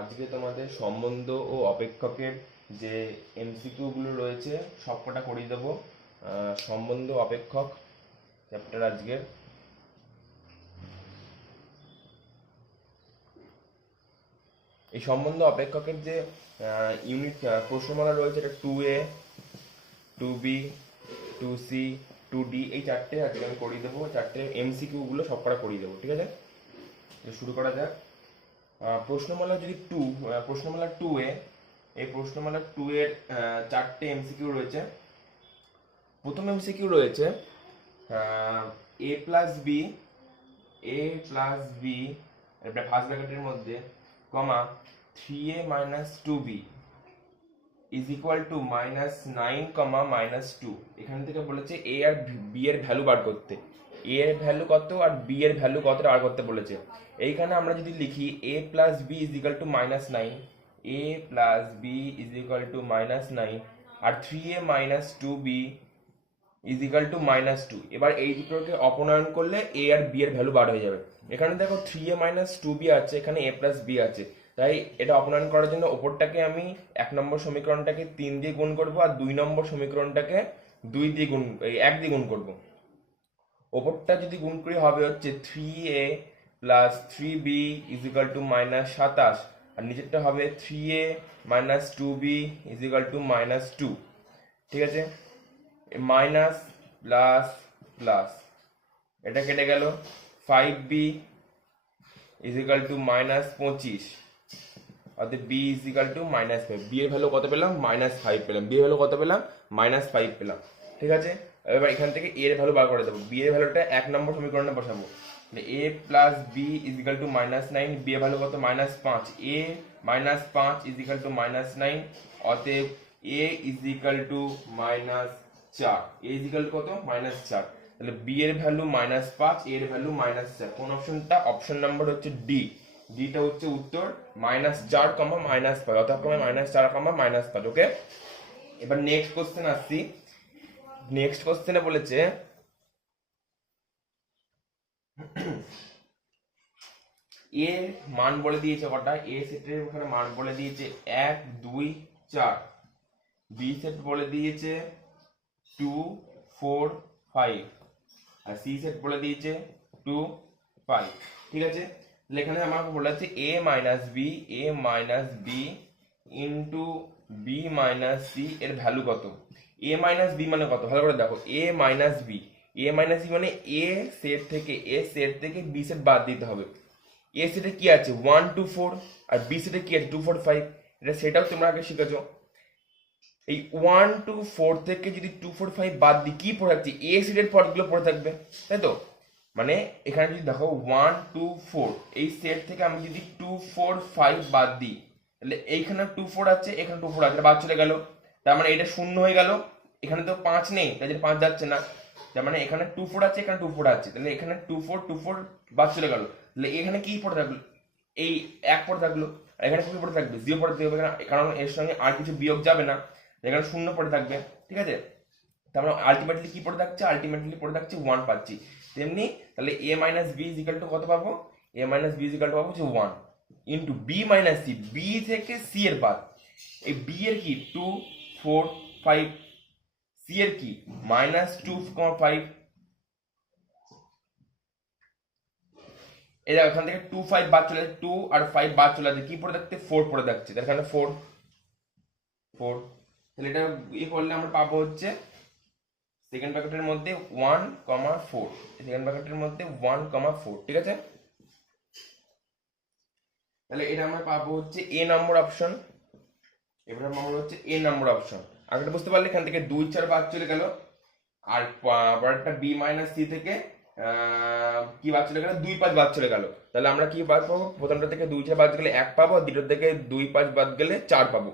আজকে তোমাদের সম্বন্ধ ও অপেক্ষকের যে এমসিকিউ গুলো রয়েছে সবকটা করিয়ে দেবো। সম্বন্ধ অপেক্ষক চ্যাপ্টার আজকের। এই সম্বন্ধ অপেক্ষকের যে ইউনিট প্রশ্নমালা রয়েছে, এটা 2A, 2B, 2C, 2D, এই চারটে আজকে আমি করিয়ে দেবো। চারটে এমসিকিউ গুলো সবকটা করিয়ে দেবো, ঠিক আছে? শুরু করা যাক। প্রশ্নমালা যদি প্রশ্নমালা 2A, এই প্রশ্নমালা 2 এর চারটে এমসিকিউ রয়েছে। প্রথম এমসিকিউ রয়েছে a প্লাস বি, এটা ফার্স্ট ব্র্যাকেটের মধ্যে, কমা 3a minus 2b is equal to -9, -2। এখান থেকে বলেছে এ আর বি এর ভ্যালু বার করতে। এ এর ভ্যালু কত আর বি এর ভ্যালু কত বার করতে বলেছে। এইখানে আমরা যদি লিখি a plus b is equal to -9, a plus b is equal to -9, আর 3a minus 2b is equal to -2। এবার এই দুটোকে অপনয়ন করলে এ আর বি এর ভ্যালু বার হয়ে যাবে। এখানে দেখো 3a মাইনাস 2b আছে, এখানে a প্লাস বি আছে, তাই এটা অপনয়ন করার জন্য ওপরটাকে আমি 1 নম্বর সমীকরণটাকে 3 দিয়ে গুণ করব, আর 2 নম্বর সমীকরণটাকে 1 দিয়ে গুণ করব। ওপরটা যদি গুণ করি হবে হচ্ছে 3a plus 3b is equal two -27, আর নিচেরটা হবে 3a minus 2b is equal to -2। ঠিক আছে, মাইনাস প্লাস প্লাস এটা কেটে গেল। 5b ইজ ইকুয়াল টু -25, অর্থাৎ b is equal two -5। b এর ভ্যালু কত পেলাম? -5 পেলাম। b এর ভ্যালু কত পেলাম? -5 পেলাম। ঠিক আছে, এবার এখান থেকে a এর ভ্যালু বার করে দেবো। b এর ভ্যালুটা 1 নম্বর সমীকরণে বসাবো। a plus b is equal to -9, b এর ভ্যালু কত? -5। a -5 ইজ ইকুয়াল টু -9, অতএব a is equal to -4। a is equal to কত? -4। তাহলে b এর ভ্যালু -5, a এর ভ্যালু -4। কোন অপশনটা? অপশন নাম্বার হচ্ছে ডি। ডিটা হচ্ছে উত্তর, -4, -5, অর্থাৎ -4, -5। ওকে, এবার নেক্সট কোশ্চেন আসছি। নেক্সট কোশ্চেনে বলেছে এর মান বলে দিয়েছে কটা? এ সেটের ওখানে মান বলে দিয়েছে 1, 2, 4। বি সেট বলে দিয়েছে 2, 4, 5, আর সি সেট বলে দিয়েছে 2, 5। ঠিক আছে, এখানে আমাকে বলা আছে a minus b into b minus c এর ভ্যালু কত। a মাইনাস বি মানে কত? ভালো করে দেখো, a মাইনাস বি মানে a সেট থেকে বি সেট বাদ দিতে হবে। a সেটে কি আছে? 1, 2, 4, আর বি সেটে কি আছে? 2, 4, 5। এটা সেটাও তোমরা আগে শিখেছো। এই 1, 2, 4 থেকে যদি 2, 4, 5 বাদ দিই, কি পড়ে থাকছে? এ সেটের পদগুলো পড়ে থাকবে, তাই তো? মানে এখানে যদি দেখো 1, 2, 4, এই সেট থেকে আমি যদি 2, 4, 5 বাদ দিই, তাহলে এইখানে 2, 4 আছে, এখানে 2, 4 আছে, বাদ চলে গেল। তার মানে এটা শূন্য হয়ে গেল। এখানে তো 5 নেই, তাই জন্য 5 যাচ্ছে না। তার মানে এখানে 2, 4 আছে, এখানে 2, 4 আছে, তাহলে এখানে 2, 4 বাদ চলে গেল। তাহলে এখানে কি পড়ে থাকলো? এই 1 পড়ে থাকলো। আর এখানে কি পড়ে থাকবে? 0 পড়ে থাকবে, কারণ এর সঙ্গে আর কিছু বিয়োগ যাবে না, এখানে শূন্য পড়ে থাকবে। ঠিক আছে, তার মানে আলটিমেটলি কি পড়ে থাকছে? আলটিমেটলি পড়ে থাকছে 1 পাচ্ছি। তেমনি তাহলে a minus b is equal to কত পাবো? a minus b is equal to পাবো হচ্ছে 1 into b minus c, b থেকে সি এর বাদ। এই বি এর কি? 2, 4, 5, সি এর কি? -2, 5। এই দেখো, এখান থেকে 2, 5 বাদ চলে যাচ্ছে, 2 আর 5 বাদ চলে যাচ্ছে, কি পড়ে থাকছে? 4 পড়ে থাকছে। এখানে 4। তাহলে এটা করলে আমরা পাবো হচ্ছে সেকেন্ড ব্র্যাকেটের মধ্যে 1, 4। সেকেন্ড ব্র্যাকেটের মধ্যে 1, 4। ঠিক আছে, তাহলে এটা আমরা পাবো হচ্ছে এ নম্বর অপশন। এবার আমরা হচ্ছে এ নম্বর অপশন। আগেটা বুঝতে পারলে এখান থেকে 2, 4 বাদ চলে গেল, আর পরেরটা বি মাইনাস সি থেকে কি বাদ চলে গেল? 2, 5 বাদ চলে গেল। তাহলে আমরা কি বাদ পাবো? প্রথমটা থেকে 2, 4 বাদ গেলে 1 পাবো, আর দ্বিতীয় থেকে 2, 5 বাদ গেলে 4 পাবো।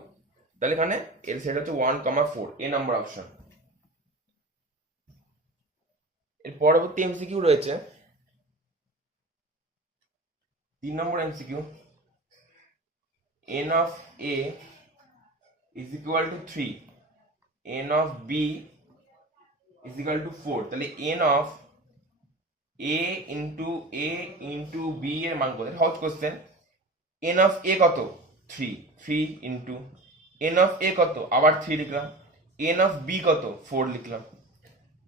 তাহলে এখানে এর সেট হচ্ছে 1, 4, এ নম্বর অপশন। এর পরবর্তী এমসিকিউ রয়েছে 3 নম্বর MCQ. n of a is equal to 3, n of b is equal to 4। তাহলে n of a into b এর মান কত? সহজ কোশ্চেন। n of a কত? 3 ইন্টু এন অফ এ কত, আবার 3 লিখলাম, এন অফ বি কত 4 লিখলাম,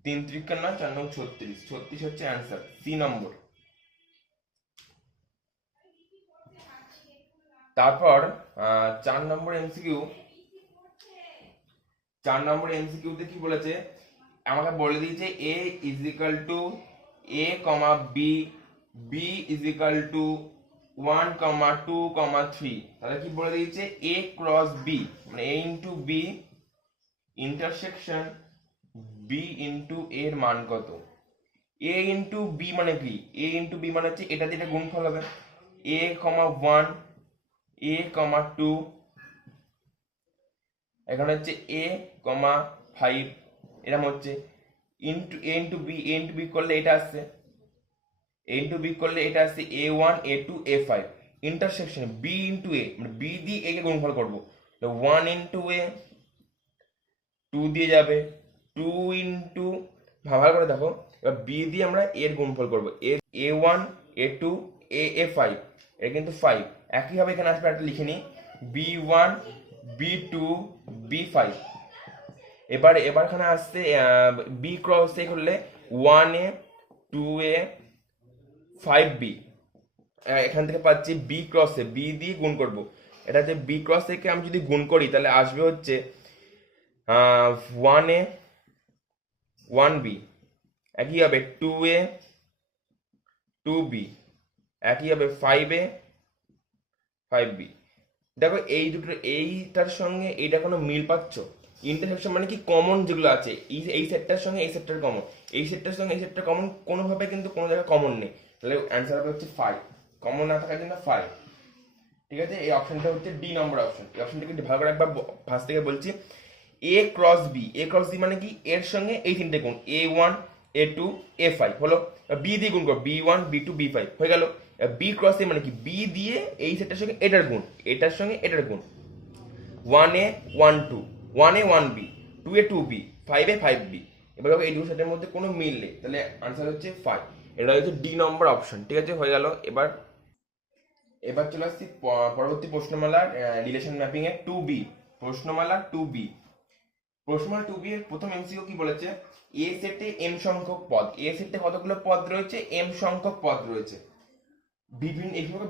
3 3 9 4 9 36, 36 হচ্ছে অ্যান্সার, সি নম্বর। তারপর 4 নম্বর এমসিকিউ, 4 নম্বর এমসিকিউ তে কি বলেছে, আমাকে বলে দিয়েছে A is equal to A comma B, B is equal to 1 comma 2 comma 3, তাহলে কি বলে দিয়েছে এ ক্রস বি মানে A into B intersection B into এর মান কত। এ ইন্টু বি মানে কি, এ ইন্টু বি মানে হচ্ছে এটা দিয়ে গুণফল হবে, এ কমা 1 এ কমা 2, এখানে হচ্ছে এ কমা 5, এরকম হচ্ছে ইন্টু এ ইন্টু বি, এ ইন্টু বি করলে এটা আসছে, এ ইন্টু বি করলে এটা আসছে a1 a2 a5, intersection B into এ মানে বি দিয়ে এ কে গুণফল করবো, 1 ইন্টু এ 2 দিয়ে যাবে, 2 ইন্টু ভালো করে দেখো, এবার বি দিয়ে আমরা এর গুণফল করবো, a1 a2 a5, এটা কিন্তু 5, একইভাবে এখানে আসবে, একটা লিখে নিই b1 b2 b5, এবার এখানে আসছে বি ক্রস এ করলে 1a 2a 5b, এখান থেকে পাচ্ছি বি ক্রস এ, বি দিয়ে গুণ করব, এটা যে বি ক্রস এ কে আমি যদি গুণ করি তাহলে আসবে হচ্ছে 1a 1b, একই হবে 2a 2b, একই হবে 5a 5b। দেখো এই দুটো এইটার সঙ্গে এইটা কোনো মিল পাচ্ছ, ইন্টারসেকশন মানে কি কমন যেগুলো আছে, এই সেটটার সঙ্গে এই সেটটার কমন, এই সেটটার সঙ্গে এই সেটটার কমন, কোনোভাবে কিন্তু কোনো জায়গায় কমন নেই, তাহলে অ্যান্সার হবে হচ্ছে 5, কমন না থাকার জন্য 5। ঠিক আছে, এই অপশনটা হচ্ছে ডি নম্বর অপশন। এই অপশনটাকে একটু ভালো করে একবার ফার্স্ট থেকে বলছি, এ ক্রস বি, এ ক্রস বি মানে কি এর সঙ্গে এই তিনটে গুণ, a1 a2 a5 হলো, বি দিয়ে গুণ করো b1 b2 b5 হয়ে গেল, বি ক্রস এ মানে কি বি দিয়ে এই সেটটার সঙ্গে এটার গুণ, এটার সঙ্গে এটার গুণ, 1a 1 2 1a 1b 2a 2b 5a 5b, এবার দেখো এই দুটো সেটের মধ্যে কোনো মিল নেই, তাহলে আনসার হচ্ছে 5, এটা হচ্ছে ডি নম্বর অপশন। ঠিক আছে, হয়ে গেল। এবার চলে আসছি পরবর্তী প্রশ্নমালার রিলেশন ম্যাপিং এর 2b, প্রশ্নমালা 2b। প্রশ্নমালা 2b এর প্রথম এমসিকিউ কি বলেছে, এ সেটে m সংখ্যক পদ, এ সেটে কতগুলো পদ রয়েছে, m সংখ্যক পদ রয়েছে,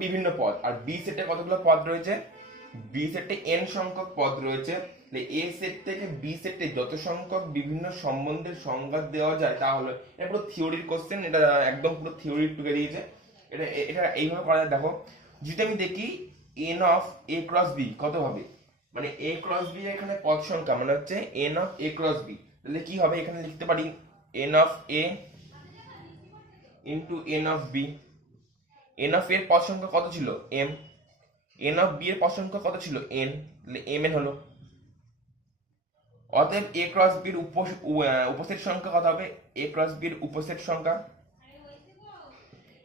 বিভিন্ন পদ, আর বি সেটে কতগুলো পদ রয়েছে, বি সেটে n সংখ্যক পদ রয়েছে, এ সেট থেকে বি সেটে যত সংখ্যক বিভিন্ন সম্বন্ধের সংজ্ঞা দেওয়া যায় তা হলো, এটা পুরো থিওরির কোশ্চেন, এটা একদম পুরো থিওরি টুকে দিয়েছে, এটা এটা এইভাবে করা যায়। দেখো যদি আমি দেখি n of a cross b কত হবে, মানে a ক্রস b এখানে পদ সংখ্যা মানে হচ্ছে n of a cross b, তাহলে কি হবে, এখানে লিখতে পারি n of a into n of b, n of a এর পদ সংখ্যা কত ছিল m, n অফ b এর পদ সংখ্যা কত ছিল n, তাহলে mn হলো, অতএব a ক্রস b এর উপসেট সংখ্যা কত হবে, a ক্রস b এর উপসেট সংখ্যা,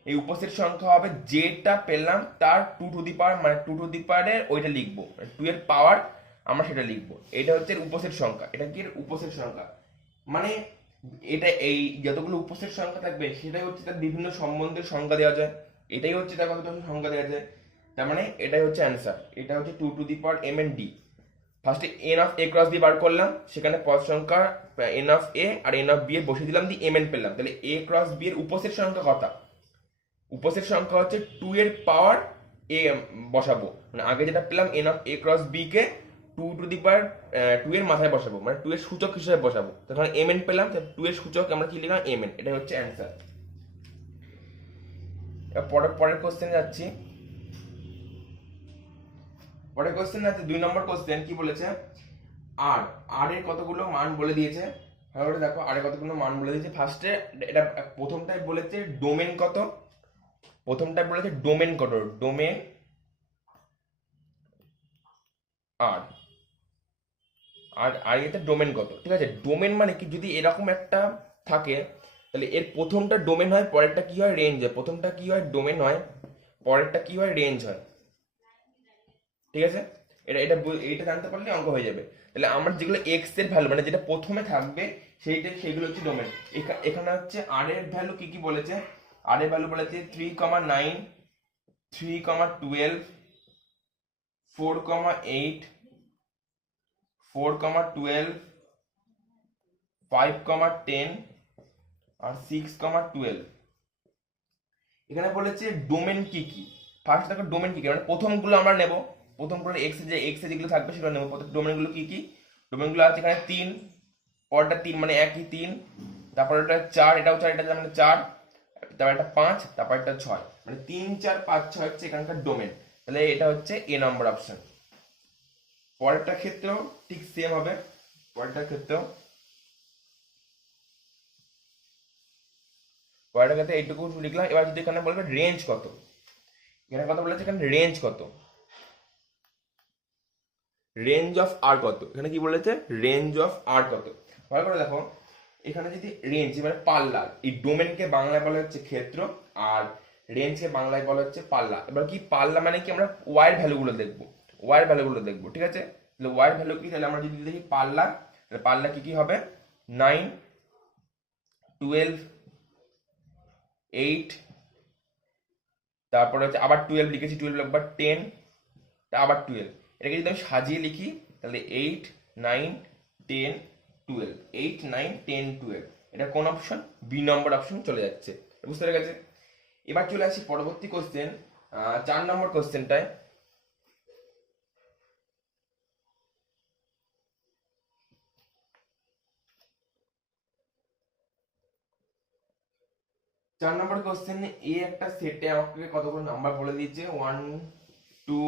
এই উপসেট সংখ্যা হবে যেটা পেলাম তার 2 টু দি পাওয়ার, মানে 2 টু দি পাওয়ারের ওইটা লিখবো, 2 এর পাওয়ার আমরা সেটা লিখবো, এটা হচ্ছে উপসেট সংখ্যা, এটা কি উপসেট সংখ্যা, মানে এটা এই যতগুলো উপসেট সংখ্যা থাকবে সেটাই হচ্ছে তার বিভিন্ন সম্বন্ধের সংজ্ঞা দেওয়া যায়, এটাই হচ্ছে তার কত সংজ্ঞা দেওয়া যায়, তার মানে এটাই হচ্ছে অ্যান্সার, এটা হচ্ছে 2 to the power m and d। ফার্স্টে n of a cross b bar করলাম, সেখানে পদ সংখ্যা n অফ a আর n অফ b এর বসিয়ে দিলাম, দিয়ে mn পেলাম, তাহলে a ক্রস b এর উপসেট সংখ্যা কত, উপসেট সংখ্যা হচ্ছে 2 এর পাওয়ার a বসাবো, মানে আগে যেটা পেলাম n of a cross b কে 2 টু দি পাওয়ার 2 এর মাথায় বসাবো, মানে 2 এর সূচক হিসেবে বসাবো, তখন mn পেলাম, তাহলে 2 এর সূচক আমরা কি লিখলাম mn, এটা হচ্ছে অ্যান্সার। পরের কোশ্চেনে যাচ্ছি, পরের কোশ্চেন আছে 2 নম্বর কোশ্চেন, কি বলেছে আর আর এর কতগুলো মান বলে দিয়েছে, ভালো করে দেখো আর এর কতগুলো মান বলে দিয়েছে। ফার্স্টে এটা প্রথমটাই বলেছে ডোমেন কত, প্রথমটাই বলেছে ডোমেন কত, ডোমেন আর আর আর এতে ডোমেন কত। ঠিক আছে, ডোমেন মানে কি, যদি এরকম একটা থাকে তাহলে এর প্রথমটা ডোমেন হয়, পরেরটা কি হয় রেঞ্জ হয়, প্রথমটা কি হয় ডোমেন হয়, পরেরটা কি হয় রেঞ্জ হয়। ঠিক আছে, এটা এটা এইটা জানতে পারলে অঙ্ক হয়ে যাবে। তাহলে আমার যেগুলো এক্স এর ভ্যালু মানে যেটা প্রথমে থাকবে সেইগুলো হচ্ছে ডোমেন। এখানে হচ্ছে আর এর ভ্যালু কি কি বলেছে, আর এর ভ্যালু বলেছে 3,9 3,12 4,8, 4,12, 5,10 আর 6,12। এখানে বলেছে ডোমেন কি কি। ফার্স্ট দেখো ডোমেন কি কি, মানে প্রথমগুলো আমরা নেব, প্রথমগুলো এক্স এ যেগুলো থাকবে সেগুলো নেব। প্রথম ডোমেনগুলো কি কি? ডোমেনগুলো আছে এখানে 3, পরটা 3 মানে একই 3, তারপর এটা 4, এটাও 4, এটা মানে 4, তারপর একটা 5, তারপর একটা 6, মানে 3, 4, 5, 6 হচ্ছে এখানকার ডোমেন। তাহলে এটা হচ্ছে এ নম্বর অপশন। পরেরটা ক্ষেত্রেও ঠিক সেম হবে, পরেরটার ক্ষেত্রেও এইটুকু লিখলাম। এবার যদি এখানে বলবে রেঞ্জ কত, এখানে কথা বলেছে এখানে রেঞ্জ কত, রেঞ্জ অফ আর কত, এখানে কি বলেছে রেঞ্জ অফ আর কত। ভালো করে দেখো, এখানে যদি রেঞ্জ মানে পাল্লা, এই ডোমেনকে বাংলায় বলা হচ্ছে ক্ষেত্র, আর রেঞ্জকে বাংলায় বলা হচ্ছে পাল্লা। এবার কি পাল্লা মানে কি, আমরা ওয়াইয়ের ভ্যালুগুলো দেখবো, ওয়াইয়ের ভ্যালুগুলো দেখবো, ঠিক আছে। তাহলে ওয়াইয়ের ভ্যালু কি, তাহলে আমরা যদি দেখি পাল্লা, তাহলে পাল্লা কি কি হবে, 9, 12, 8, তারপরে হচ্ছে আবার 12 লিখেছি, 12 একবার 10, আবার 12। এটাকে যদি আমি সাজিয়ে লিখি তাহলে 8, 9, 10, 12, 8, 9, 10, 12। এটা কোন অপশন? বি নম্বর অপশন চলে যাচ্ছে। বুঝতে পেরে গেছে? এবার চলে আসি পরবর্তী কোশ্চেন, 4 নম্বর কোশ্চেনটায়। 4 নম্বর কোশ্চেন, এ একটা সেটে আমাকে কতগুলো নাম্বার বলে দিয়েছে, 1, 2,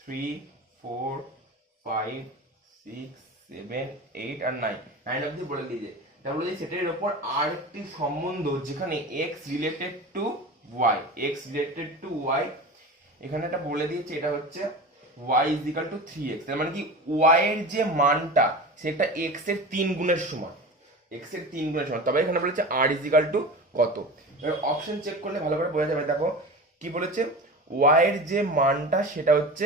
3, 4, 5, 6, 7, 8 আর 9, 9 অবধি বলে দিয়েছে। তাহলে এই সেটের উপর আর একটি সম্বন্ধ যেখানে x related to y, x related to y, এখানে এটা বলে দিয়েছে, এটা হচ্ছে y is equal two 3x। তার মানে কি y এর যে মানটা সেটা x এর 3 গুণের সমান, x এর 3 গুণের সমান। তবে এখানে বলেছে r ইজ ইকাল টু কত। এবার অপশন চেক করলে ভালো করে বোঝা যাবে। দেখো কি বলেছে, y এর যে মানটা সেটা হচ্ছে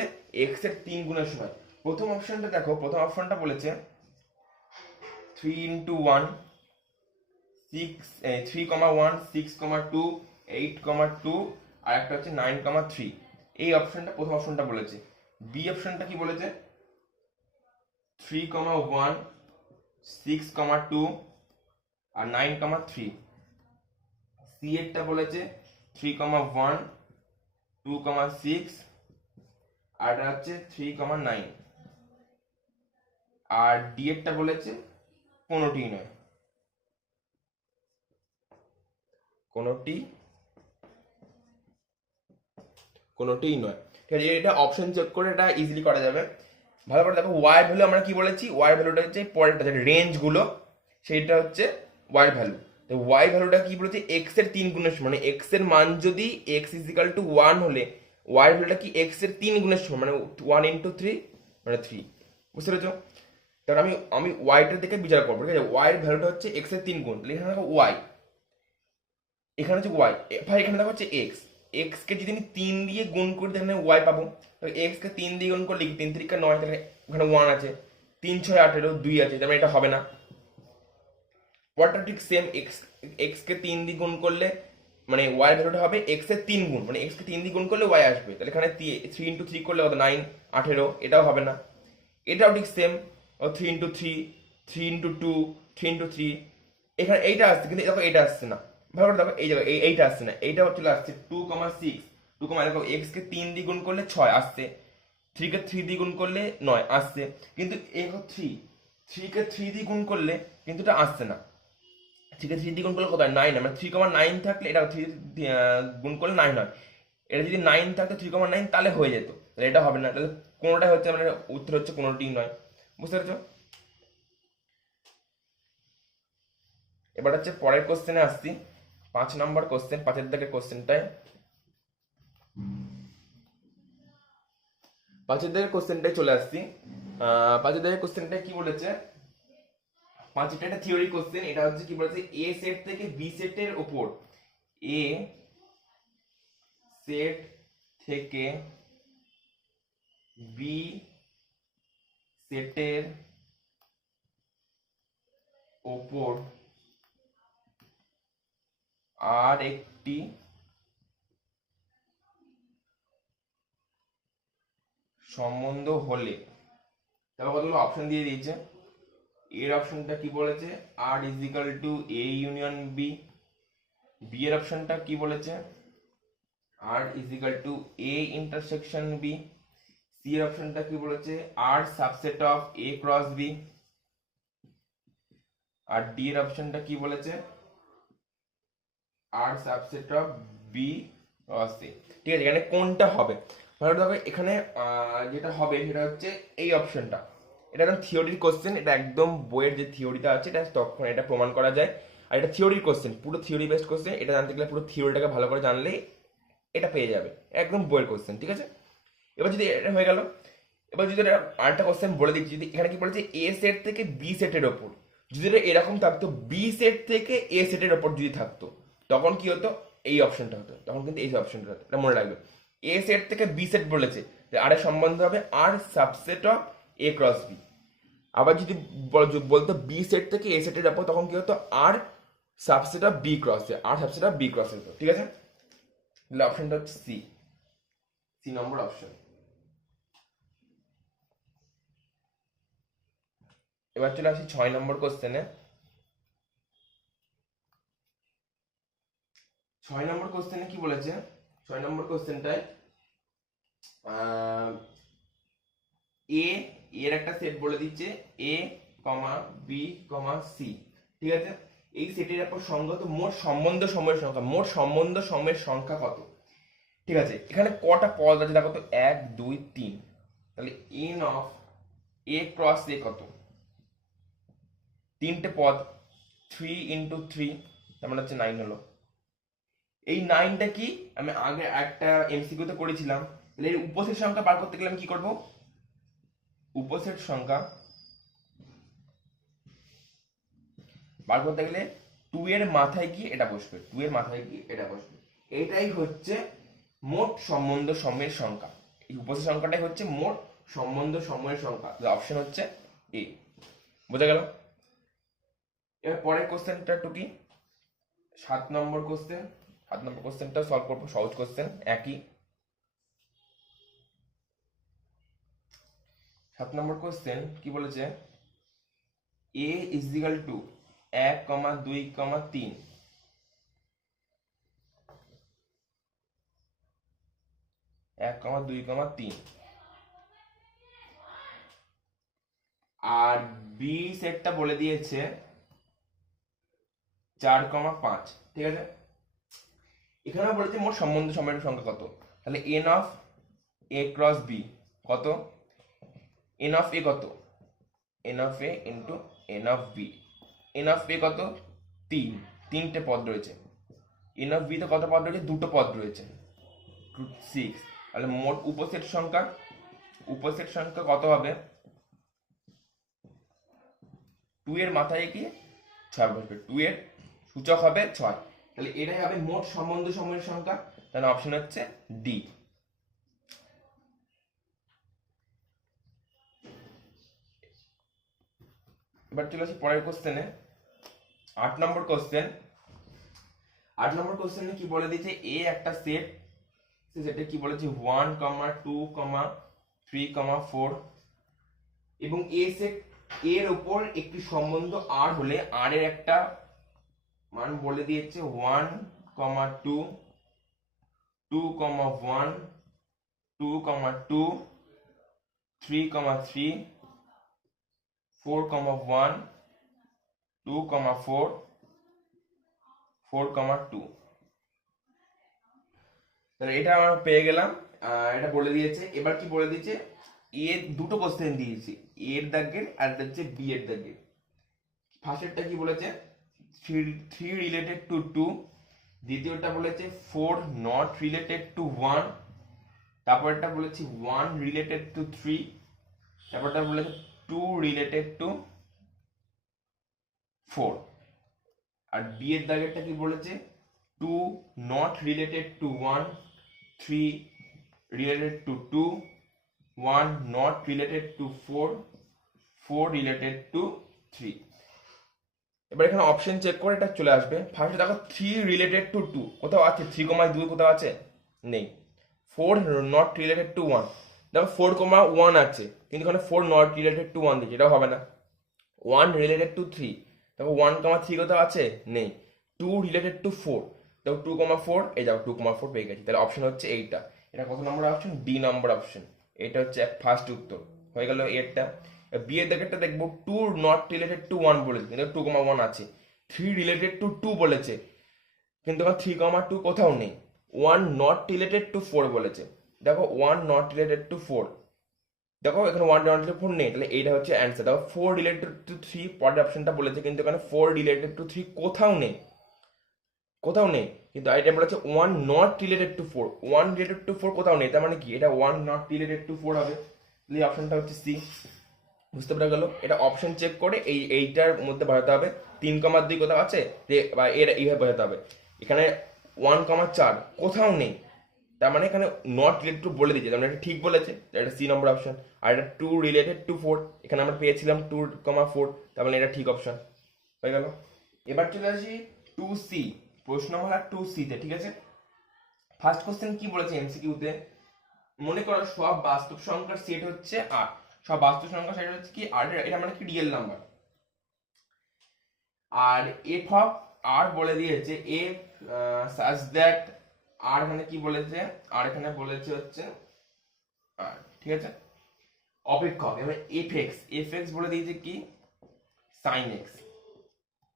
x এর 3 গুণের সমান। প্রথম অপশনটা দেখো, প্রথম অপশনটা বলেছে 3 ইন্টু 1, 3,1, 6,2, 8,2 আর একটা হচ্ছে 9,3। এই অপশনটা প্রথম অপশনটা বলেছে। বি অপশনটা কি বলেছে, 3,1, 6,2 আর 9,3। সি এরটা বলেছে 3,1, 2,6 আর এটা হচ্ছে 3,9। আর ডি এরটা বলেছে কোনোটি নয়, কোনোটিই নয়। ঠিক আছে, এটা অপশন চেক করে এটা ইজিলি করা যাবে। ভালো করে দেখো, ওয়াই ভ্যালু আমরা কি বলেছি, ওয়াই ভ্যালুটা হচ্ছে পরেরটা, যে রেঞ্জ গুলো সেইটা হচ্ছে ওয়াই ভ্যালু। তো ওয়াই ভ্যালুটা কি বলেছে, এক্স এর 3 গুণের সমান, মানে এক্স এর মান যদি এক্স ইজ ইকাল টু 1 হলে ওয়াই ভ্যালুটা কি এক্স এর 3 গুণের সমান, মানে 1 ইন্টু 3 মানে 3। বুঝতে পেরেছো? তাহলে আমি ওয়াইটার দিকে বিচার করবো, ঠিক আছে। ওয়াই এর ভ্যালুটা হচ্ছে এক্স এর 3 গুণ, তাহলে এখানে দেখো ওয়াই, এখানে হচ্ছে ওয়াই, ভাই এখানে দেখো হচ্ছে এক্স, এক্স কে যদি আমি 3 দিয়ে গুণ করি তাহলে ওয়াই পাবো। তো এক্স কে 3 দিয়ে গুণ করলে 3 3 9, তাহলে ওখানে 1 আছে, 3 6 18 2 আছে, তার মানে এটা হবে না। পরটা ঠিক সেম, এক্স এক্স কে 3 দিয়ে গুণ করলে মানে ওয়াই ভ্যালুটা হবে এক্স এর 3 গুণ, মানে এক্স কে 3 দিয়ে গুণ করলে ওয়াই আসবে। তাহলে এখানে 3 ইন্টু 3 করলে কত, 9 18, এটাও হবে না। এটাও ঠিক সেম, 3 ইন্টু 3, 3 ইন্টু 2, 3 ইন্টু 3, এখানে এইটা আসছে, কিন্তু দেখো এটা আসছে না। ভালো করে দেখো, এই জায়গায় এইটা আসছে না, এইটা চলে আসছে 2,6, 2, দেখো এক্স কে 3 দিয়ে গুণ করলে 6 আসছে, 3 কে 3 দিয়ে গুণ করলে 9 আসছে, কিন্তু এই 3 কে 3 দিয়ে গুণ করলে কিন্তু এটা আসছে না। 3 কে 3 দিয়ে গুণ করলে কত হয়, 9, মানে 3,9 থাকলে এটা 3 গুণ করলে 9 হয়। এটা যদি 9 থাকতো 3,9 তাহলে হয়ে যেত, তাহলে এটা হবে না। তাহলে কোনোটাই হচ্ছে, মানে উত্তর হচ্ছে কোনোটিই নয়। বুঝতে পেরেছো? এবার হচ্ছে পরের কোশ্চেনে আসছি, 5 নম্বর কোশ্চেন, 5-এর দাগের কোশ্চেনটায়। 5-এর দাগের কোশ্চেনটায় চলে আসছি। 5-এর দাগের কোশ্চেনটায় কি বলেছে, 5-এটা একটা থিওরি কোশ্চেন। এটা হচ্ছে কি বলেছে, এ সেট থেকে বি সেটের ওপর, এ সেট থেকে বি সেটের ওপর আর একটি সম্বন্ধ হলে, তারপর কতগুলো অপশন দিয়ে দিয়েছে। এর অপশনটা কি বলেছে, R is equal to A union B. B এর অপশনটা কি বলেছে, R is equal to A intersection B. C এর অপশনটা কি বলেছে, R subset of A cross B. আর ডি এর অপশনটা কি বলেছে, R subset of B cross A. ঠিক আছে, এখানে কোনটা হবে, ভালো হবে। এখানে যেটা হবে সেটা হচ্ছে এই অপশনটা। এটা একদম থিওরির কোশ্চেন, এটা একদম বইয়ের যে থিওরিটা আছে এটা তখন এটা প্রমাণ করা যায়। আর এটা থিওরির কোশ্চেন, পুরো থিওরি বেসড কোশ্চেন। এটা জানতে গেলে পুরো থিওরিটাকে ভালো করে জানলেই এটা পেয়ে যাবে, একদম বইয়ের কোশ্চেন। ঠিক আছে, এবার যদি এটা হয়ে গেল, এবার যদি আরেকটা কোশ্চেন বলে দিচ্ছি, যদি এখানে কি বলেছে এ সেট থেকে বি সেটের ওপর, যদি এটা এরকম থাকতো বি সেট থেকে এ সেটের ওপর যদি থাকতো, তখন কি হতো, এই অপশনটা হতো, তখন কিন্তু এই অপশনটা হতো। এটা মনে রাখবে, এ সেট থেকে বি সেট বলেছে, আর এর সম্বন্ধ হবে R subset of A cross B. আবার যদি বলতো বি সেট থেকে এ সেটের ওপর, তখন কি হতো, R subset of B cross A, R subset of B cross A হতো। ঠিক আছে, তাহলে অপশনটা হচ্ছে সি, সি নম্বর অপশন। এবার চলে আসি 6 নম্বর কোশ্চেনে। 6 নম্বর কোশ্চেনে কি বলেছে, 6 নম্বর কোশ্চেনটায় এ এর একটা সেট বলে দিচ্ছে, এ কমা বি কমা সি। ঠিক আছে, এই সেটের উপর সংগত মোট সম্বন্ধ সময়ের সংখ্যা, মোট সম্বন্ধ সময়ের সংখ্যা কত। ঠিক আছে, এখানে কটা পদ আছে দেখো তো, 1 2 3। তাহলে এন অফ এ ক্রস এ কত, তিনটে পদ, 3 ইন্টু 3, তার মানে হচ্ছে 9 হলো। এই 9টা কি, আমি আগে একটা এমসিকিউতে করেছিলাম। তাহলে এর উপসেট সংখ্যা বার করতে গেলে আমি কি করব, উপসেট সংখ্যা বার করতে গেলে 2 এর মাথায় গিয়ে এটা বসবে, 2 এর মাথায় গিয়ে এটা বসবে। এটাই হচ্ছে মোট সম্বন্ধ সময়ের সংখ্যা। এই উপসেট সংখ্যাটাই হচ্ছে মোট সম্বন্ধ সময়ের সংখ্যা। অপশন হচ্ছে এ। বোঝা গেল? এবার পরের কোশ্চেনটা একটু কি, 7 নম্বর কোশ্চেন। 7 নম্বর কোশ্চেনটা সলভ করবো, সহজ কোশ্চেন একই। 7 নম্বর কোশ্চেন কি বলেছে, এ ইজ ইকাল টু 1, 2, 3। 1, 2, 3। আর বি সেটটা বলে দিয়েছে 4, 5। ঠিক আছে, এখানে বলেছে মোট সম্বন্ধ সময়ের সংখ্যা কত। তাহলে n of A cross B কত, এন অফ এ কত, n of A into n of B. N of A কত, 3, তিনটে পদ রয়েছে। এন অফ বি তে কত পদ রয়েছে, দুটো পদ রয়েছে, 6। তাহলে মোট উপসেট সংখ্যা, উপসেট সংখ্যা কত হবে, 2 এর মাথায় গিয়ে 6 বসবে, 2 এর সূচক হবে 6। তাহলে এটাই হবে মোট সম্বন্ধ সময়ের সংখ্যা। তাহলে অপশন হচ্ছে ডি। এবার চলে আসি পরের কোশ্চেনে, 8 নম্বর কোশ্চেন। 8 নম্বর কোশ্চেনে কি বলে দিয়েছে, এ একটা সেট, সেটা কি বলেছে 1, 2, 3, 4, এবং এ সেট এর উপর একটি সম্বন্ধ আর হলে আর এর একটা মান বলে দিয়েছে 1, 2, 2, 1, 2, 2, 3, 3, 4, 1, 2, 4, 4, 2। তাহলে এটা আমরা পেয়ে গেলাম, এটা বলে দিয়েছে। এবার কি বলে দিয়েছে, এ দুটো কোশ্চেন দিয়েছে, এর দাগের আর একটা হচ্ছে বি এর দাগের। ফার্স্টেরটা কি বলেছে, 3 রিলেটেড টু 2, দ্বিতীয়টা বলেছে 4 নট রিলেটেড টু 1, তারপরটা বলেছে 1 রিলেটেড টু 3, তারপরটা বলেছে 2 রিলেটেড টু 4। আর বি এর দাগেরটা কি বলেছে, 2 not related to 1, 3 related to 2, 1 not related to 4, 4 related to 3। এবার এখানে অপশন চেক করে এটা চলে আসবে। ফার্স্টে দেখো 3 রিলেটেড টু 2 কোথাও আছে, 3, 2 কোথাও আছে, নেই। 4 নট রিলেটেড টু 1, দেখো 4,1 আছে, কিন্তু এখানে 4 নট রিলেটেড টু 1 দিচ্ছে, এটাও হবে না। 1 রিলেটেড টু 3, দেখো 1,3 কোথাও আছে, নেই। 2 রিলেটেড টু 4, দেখো 2,4, এই দেখো 2,4 পেয়ে গেছি। তাহলে অপশন হচ্ছে এইটা। এটা কত নম্বর অপশন? D number option. এটা হচ্ছে ফার্স্ট উত্তর হয়ে গেল এরটা। বি এর দেখেরটা দেখবো 2 নট রিলেটেড টু 1 বলেছে, কিন্তু 2,1 আছে। 3 রিলেটেড টু 2 বলেছে, কিন্তু এখানে 3,2 কোথাও নেই। 1 নট রিলেটেড টু 4 বলেছে, দেখো 1 নট রিলেটেড টু 4, দেখো এখানে 1 নট রিলেটেড 4 নেই, তাহলে এইটা হচ্ছে অ্যান্সার। দেখো 4 রিলেটেড টু 3 পরের অপশনটা বলেছে, কিন্তু এখানে 4 রিলেটেড টু 3 কোথাও নেই, কোথাও নেই। কিন্তু এটা বলেছে 1 not related to 4, 1 related to 4 কোথাও নেই, তার মানে কি এটা 1 নট রিলেটেড টু 4 হবে। তাহলে এই অপশনটা হচ্ছে সি। বুঝতে পারা গেল? এটা অপশন চেক করে এইটার মধ্যে বোঝাতে হবে। 3,2 কোথাও আছে, যে বা এর এইভাবে বোঝাতে হবে। এখানে 1,4 কোথাও নেই, তার মানে এখানে নট রিলেটেড টু বলে দিয়েছে, তার মানে এটা ঠিক বলেছে, এটা সি নম্বর অপশন। আর এটা 2 রিলেটেড টু 4, এখানে আমরা পেয়েছিলাম 2,4, তার মানে এটা ঠিক অপশন হয়ে গেল। এবার চলে আসি 2C, প্রশ্ন নম্বর 2C তে, ঠিক আছে। ফার্স্ট কোশ্চেন কি বলেছে এমসিকিউতে, মনে করো সব বাস্তব সংখ্যার সেট হচ্ছে আর, সব বাস্তব সংখ্যার সেট হচ্ছে কি আর, এটা মানে কি রিয়েল নাম্বার। আর এফ অফ আর বলে দিয়েছে এফ সাচ দ্যাট, আর এখানে কি বলেছে, আর এখানে বলেছে হচ্ছে আর, ঠিক আছে, অপেক্ষক। এবার এফ এক্স বলে দিয়েছে কি সাইন এক্স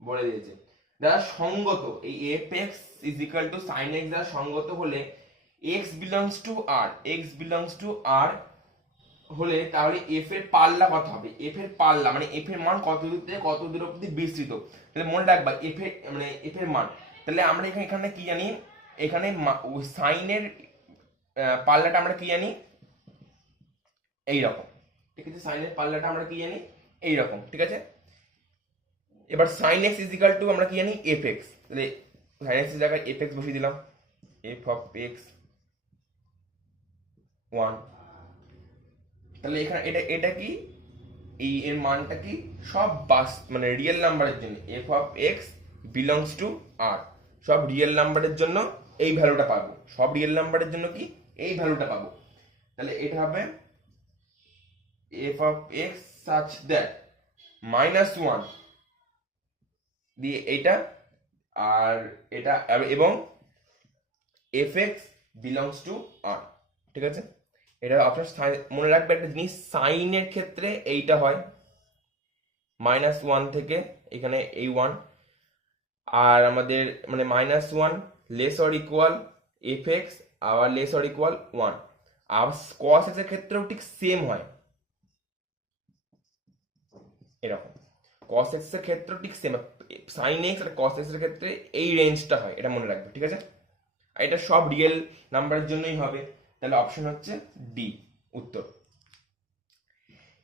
বলে দিয়েছে। যারা সঙ্গত, এই f x is equal to sine x যারা সঙ্গত হলে, x belongs to R, x belongs to R হলে, তাহলে এফ এর পাল্লা কত হবে? এফ এর পাল্লা মানে এফ এর মান কত দূর থেকে কত দূর অব্দি বিস্তৃত। তাহলে মনে রাখবা এফ এর মানে এফ এর মান। তাহলে আমরা এখানে কি জানি, এখানে সাইনের পাল্লাটা আমরা কি জানি, এইরকম, ঠিক আছে। সাইনের পাল্লাটা আমরা কি জানি, এইরকম, ঠিক আছে। এবার sine x is equal to আমরা কি জানি, এফ এক্স। তাহলে সাইন এক্স এর জায়গায় এফ এক্স বসিয়ে দিলাম, এফ অফ এক্স 1। তাহলে এখানে এটা এটা কি, এই এর মানটা কি, সব মানে রিয়েল নাম্বারের জন্য f of x belongs to R, সব রিয়েল নাম্বারের জন্য এই ভ্যালুটা পাবো, সব রিয়েল নাম্বারের জন্য কি এই ভ্যালুটা পাবো। তাহলে এটা হবে F of x such that -1 দিয়ে এইটা, আর এটা এবং এফ এক্স বিলংস টু আর, ঠিক আছে। এটা আপনার মনে রাখবে একটা জিনিস, সাইনের ক্ষেত্রে এইটা হয় -1 থেকে এখানে এই 1, আর আমাদের মানে -1 less or equal f x, আবার লেস অর ইকুয়াল 1। আর কস এক্স এর ক্ষেত্রেও ঠিক সেম হয় এরকম, কস এক্স এর ক্ষেত্রেও ঠিক সেম, সাইন এক্স আর কস এক্স এর ক্ষেত্রে এই রেঞ্জটা হয়, এটা মনে রাখবে, ঠিক আছে। আর এটা সব রিয়েল নাম্বারের জন্যই হবে, তাহলে অপশন হচ্ছে ডি উত্তর।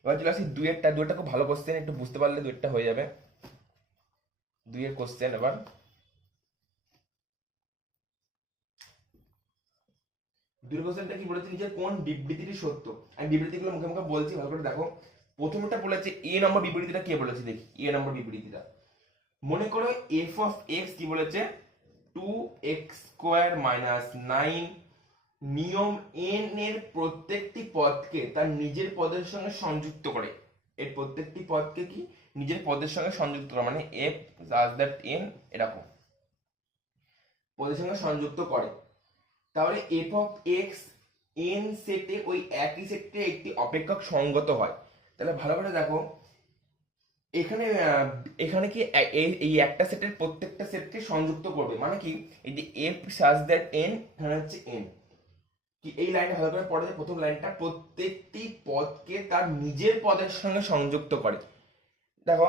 এবার চলে আসি দুইয়েরটা। দুইটা খুব ভালো কোশ্চেন, একটু বুঝতে পারলে দুইটা হয়ে যাবে। দুইয়ের কোশ্চেন এবার, দুই কোশ্চেনটা কি বলেছে, নিচের কোন বিবৃতিটি সত্য। আমি বিবৃতিগুলো মুখে মুখে বলছি, ভালো করে দেখো। প্রথমটা বলেছে এ নম্বর বিবৃতিটা কে বলেছে, দেখি এ নম্বর বিবৃতিটা। মনে করো এফ অফ এক্স কি বলেছে, 2x² - 9 নিয়ম n এর প্রত্যেকটি পদকে তার নিজের পদের সঙ্গে সংযুক্ত করে। এর প্রত্যেকটি পদকে কি নিজের পদের সঙ্গে সংযুক্ত করে, মানে f such that n এরকম পদের সঙ্গে সংযুক্ত করে। তাহলে এফ অফ এক্স এন সেটে ওই একই সেটে একটি অপেক্ষক সঙ্গত হয়। তাহলে ভালো করে দেখো, এখানে এখানে কি এই একটা সেটের প্রত্যেকটা সেটকে সংযুক্ত করবে, মানে কি এই যে এফ সাজ দ্যাট এন, এখানে হচ্ছে এন কি, এই লাইনটা ভালো করে পড়ে, প্রথম লাইনটা প্রত্যেকটি পদকে তার নিজের পদের সঙ্গে সংযুক্ত করে। দেখো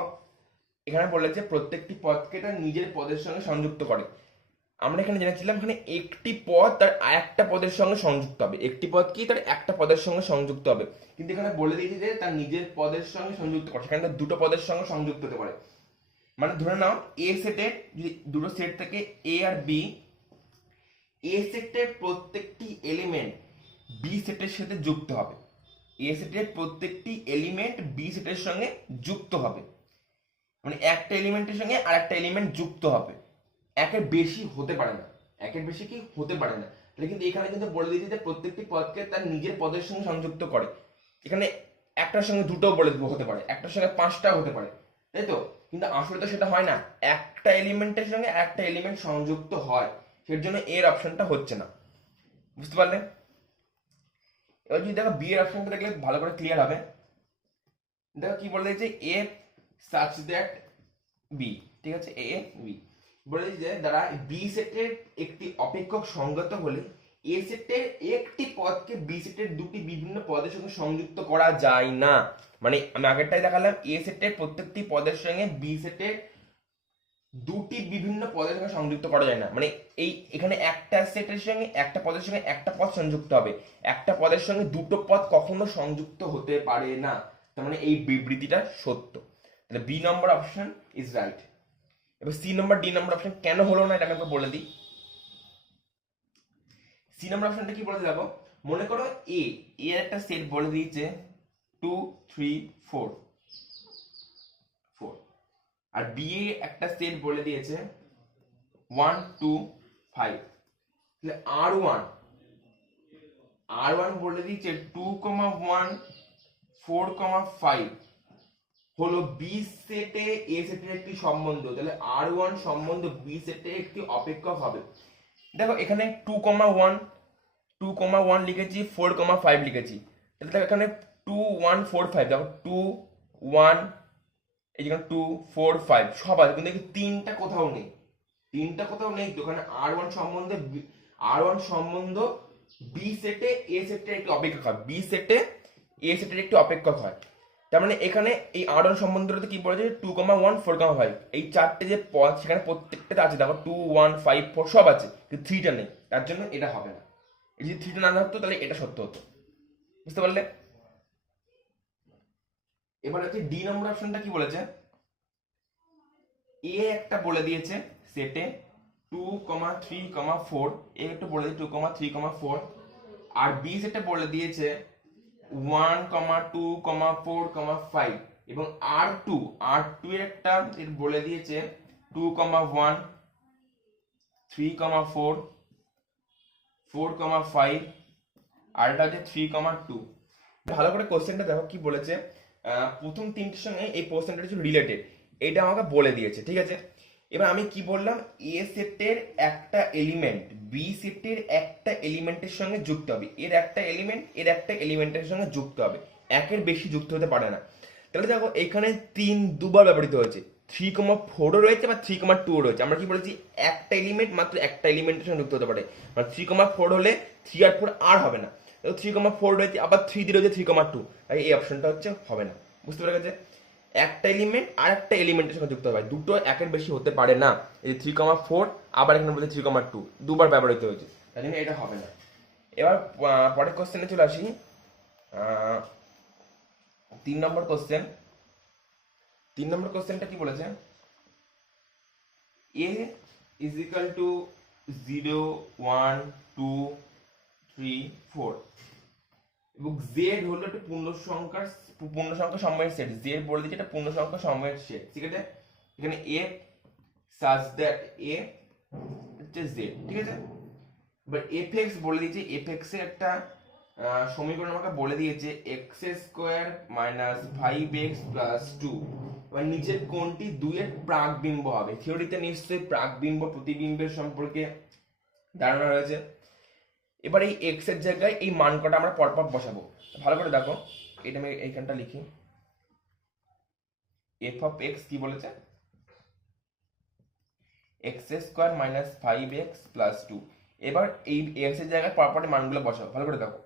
এখানে বলেছে প্রত্যেকটি পদকে তার নিজের পদের সঙ্গে সংযুক্ত করে। আমরা এখানে জেনেছিলাম এখানে একটি পদ তার আরেকটা পদের সঙ্গে সংযুক্ত হবে, একটি পদ কি তার একটা পদের সঙ্গে সংযুক্ত হবে, কিন্তু এখানে বলে দিয়েছে যে তার নিজের পদের সঙ্গে সংযুক্ত করে, সেখানে তার দুটো পদের সঙ্গে সংযুক্ত হতে পারে। মানে ধরে নাও এ সেটের যদি দুটো সেট থেকে এ আর বি, এ সেটের প্রত্যেকটি এলিমেন্ট বি সেটের সাথে যুক্ত হবে, এ সেটের প্রত্যেকটি এলিমেন্ট বি সেটের সঙ্গে যুক্ত হবে, মানে একটা এলিমেন্টের সঙ্গে আর একটা এলিমেন্ট যুক্ত হবে, একের বেশি হতে পারে না, একের বেশি কি হতে পারে না। তাহলে কিন্তু এখানে কিন্তু বলে দিয়েছে যে প্রত্যেকটি পদকে তার নিজের পদের সঙ্গে সংযুক্ত করে। এখানে একটার সঙ্গে দুটোও বলে হতে পারে, একটার সঙ্গে পাঁচটাও হতে পারে, তাই তো? কিন্তু আসলে তো সেটা হয় না, একটা এলিমেন্টের সঙ্গে একটা এলিমেন্ট সংযুক্ত হয়, সের জন্য এর অপশনটা হচ্ছে না। বুঝতে পারলে? এবার যদি দেখো বি এর অপশনটা দেখলে ভালো করে ক্লিয়ার হবে। দেখো কি বলে দিয়েছে, এ সাচ দ্যাট বি, ঠিক আছে, এ বি বলে দিয়েছে দ্বারা বি সেটের একটি অপেক্ষক সংগত হলে এ সেটের একটি পদকে বি সেটের দুটি বিভিন্ন পদের সঙ্গে সংযুক্ত করা যায় না। মানে আমি আগেরটাই দেখালাম, এ সেটের প্রত্যেকটি পদের সঙ্গে বি সেটের দুটি বিভিন্ন পদের সঙ্গে সংযুক্ত করা যায় না। মানে এখানে একটা সেটের সঙ্গে একটা পদের সঙ্গে একটা পদ সংযুক্ত হবে, একটা পদের সঙ্গে দুটো পদ কখনো সংযুক্ত হতে পারে না। তার মানে এই বিবৃতিটা সত্য। তাহলে b number option is right. এবার c number d number option কেন হলো না এটা আমি একবার বলে দিই। সি নম্বর অপশনটা কি বলে দেখো, মনে করো এর একটা সেট বলে দিয়েছে 2 3 4 4, আর বি এ একটা সেট বলে দিয়েছে 1 2 5। তাহলে আর ওয়ান বলে দিয়েছে 2 1 4 5 হলো বি সেটে এ সেটের একটি সম্বন্ধ। তাহলে আর ওয়ান সম্বন্ধ বি সেটে একটি অপেক্ষক হবে। দেখো এখানে 2 1 লিখেছি, 4 5 লিখেছি। তাহলে দেখো এখানে 2 1 4 5, দেখো 2 1, এই যেখানে 2 4 5 সব আছে, কিন্তু তিনটা কোথাও নেই, তিনটা কোথাও নেই। তো এখানে আর ওয়ান সম্বন্ধ বি সেটে এ সেটের একটি অপেক্ষক হয়, বি সেটে এ সেটের একটি অপেক্ষক হয়। তার মানে এখানে এই আর ওয়ান সম্বন্ধটাতে কি বলেছে, 2 1 4 5, এই চারটে যে পদ সেখানে প্রত্যেকটাতে আছে, দেখো 2 1 5 4 সব আছে, কিন্তু থ্রিটা নেই, তার জন্য এটা হবে না। এই যদি থ্রিটা না থাকতো তাহলে এটা সত্য হতো। বুঝতে পারলে? এবার হচ্ছে ডি নম্বর অপশনটা কি বলেছে, এ একটা বলে দিয়েছে সেটে 2 3 4, এ একটা বলে দিয়েছে 2 3 4, আর বি সেটে বলে দিয়েছে 1 2 4 5, এবং আর টু এর একটা বলে দিয়েছে 2 1 3 4 4 5, আর এটা হচ্ছে 3 2। ভালো করে কোশ্চেনটা দেখো কি বলেছে, প্রথম তিনটের সঙ্গে এই কোশ্চেনটা হচ্ছে রিলেটেড, এটা আমাকে বলে দিয়েছে, ঠিক আছে। এবার আমি কি বললাম, এ সেটের একটা এলিমেন্ট বি সেটের একটা এলিমেন্টের সঙ্গে যুক্ত হবে, এর একটা এলিমেন্ট এর একটা এলিমেন্টের সঙ্গে যুক্ত হবে, একের বেশি যুক্ত হতে পারে না। তাহলে দেখো এখানে 3 দুবার ব্যবহৃত হয়েছে, 3 4ও রয়েছে বা 3 2ও রয়েছে। আমরা কি বলেছি, একটা এলিমেন্ট মাত্র একটা এলিমেন্টের সঙ্গে যুক্ত হতে পারে, মানে 3 4 হলে 3 আর 4 আর হবে না। 3 4 রয়েছে, আবার 3 দিয়ে রয়েছে 3 2, তাই এই অপশনটা হচ্ছে হবে না। বুঝতে পেরে গেছে? একটা এলিমেন্ট আর একটা এলিমেন্টের সঙ্গে যুক্ত হবে, দুটো একের বেশি হতে পারে না। এই 3 4, আবার এখানে বলছে 3 2, দুবার ব্যবহৃত হয়েছে, তাই জন্য এটা হবে না। এবার পরের কোশ্চেনে চলে আসি। 3 নম্বর কোশ্চেন। 3 নম্বর কোশ্চেনটা কি বলেছে, a is equal to 0 1 2 3 4, এবং z হলো একটা পূর্ণ সংখ্যা সময়ের সেট। z বলে দিচ্ছে এটা পূর্ণ সংখ্যা সময়ের সেট, ঠিক আছে। এখানে a such that a হচ্ছে z, ঠিক আছে। এবার fx বলে দিয়েছে, fx এর একটা সমীকরণ আমাকে বলে দিয়েছে x square minus 5x plus 2। এবার নিচের কোনটি 2 এর প্রাকবিম্ব হবে? থিওরিতে নিশ্চয়ই প্রাকবিম্ব প্রতিবিম্বের সম্পর্কে ধারণা রয়েছে। এবার এই x এর জায়গায় এই মান কটা আমরা পরপর বসাবো। ভালো করে দেখো, এটা আমি এইখানটা লিখি, f অফ x কি বলেছে, x square minus 5x plus 2। এবার এই x এর জায়গায় পরপর মানগুলো বসাবো। ভালো করে দেখো,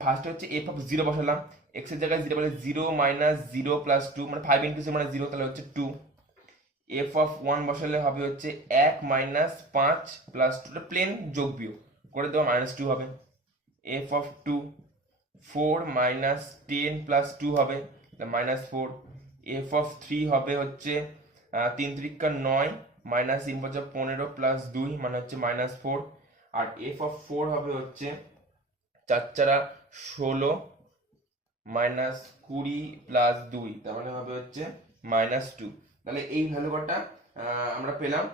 ফার্স্ট হচ্ছে f অফ 0 বসালাম, x এর জায়গায় 0 বলে 0 মাইনাস 0 প্লাস 2, মানে 5 ইনটু 0 মানে 0, তাহলে হচ্ছে 2। f অফ 1 বসালে হবে হচ্ছে 1 মাইনাস 5 প্লাস 2, প্লেন যোগ বিয়োগ করে দেওয়া মাইনাস 2 হবে। f অফ 2 4 মাইনাস 10 প্লাস 2 হবে, মাইনাস 4। f অফ 3 হবে হচ্ছে 3 3 9 মাইনাস 3 5 15 প্লাস 2 মানে হচ্ছে মাইনাস 4। আর f অফ 4 হবে হচ্ছে 4 4 16 মাইনাস 20 প্লাস 2, তার মানে হবে হচ্ছে মাইনাস 2। তাহলে এই ভ্যালু কটা আমরা পেলাম।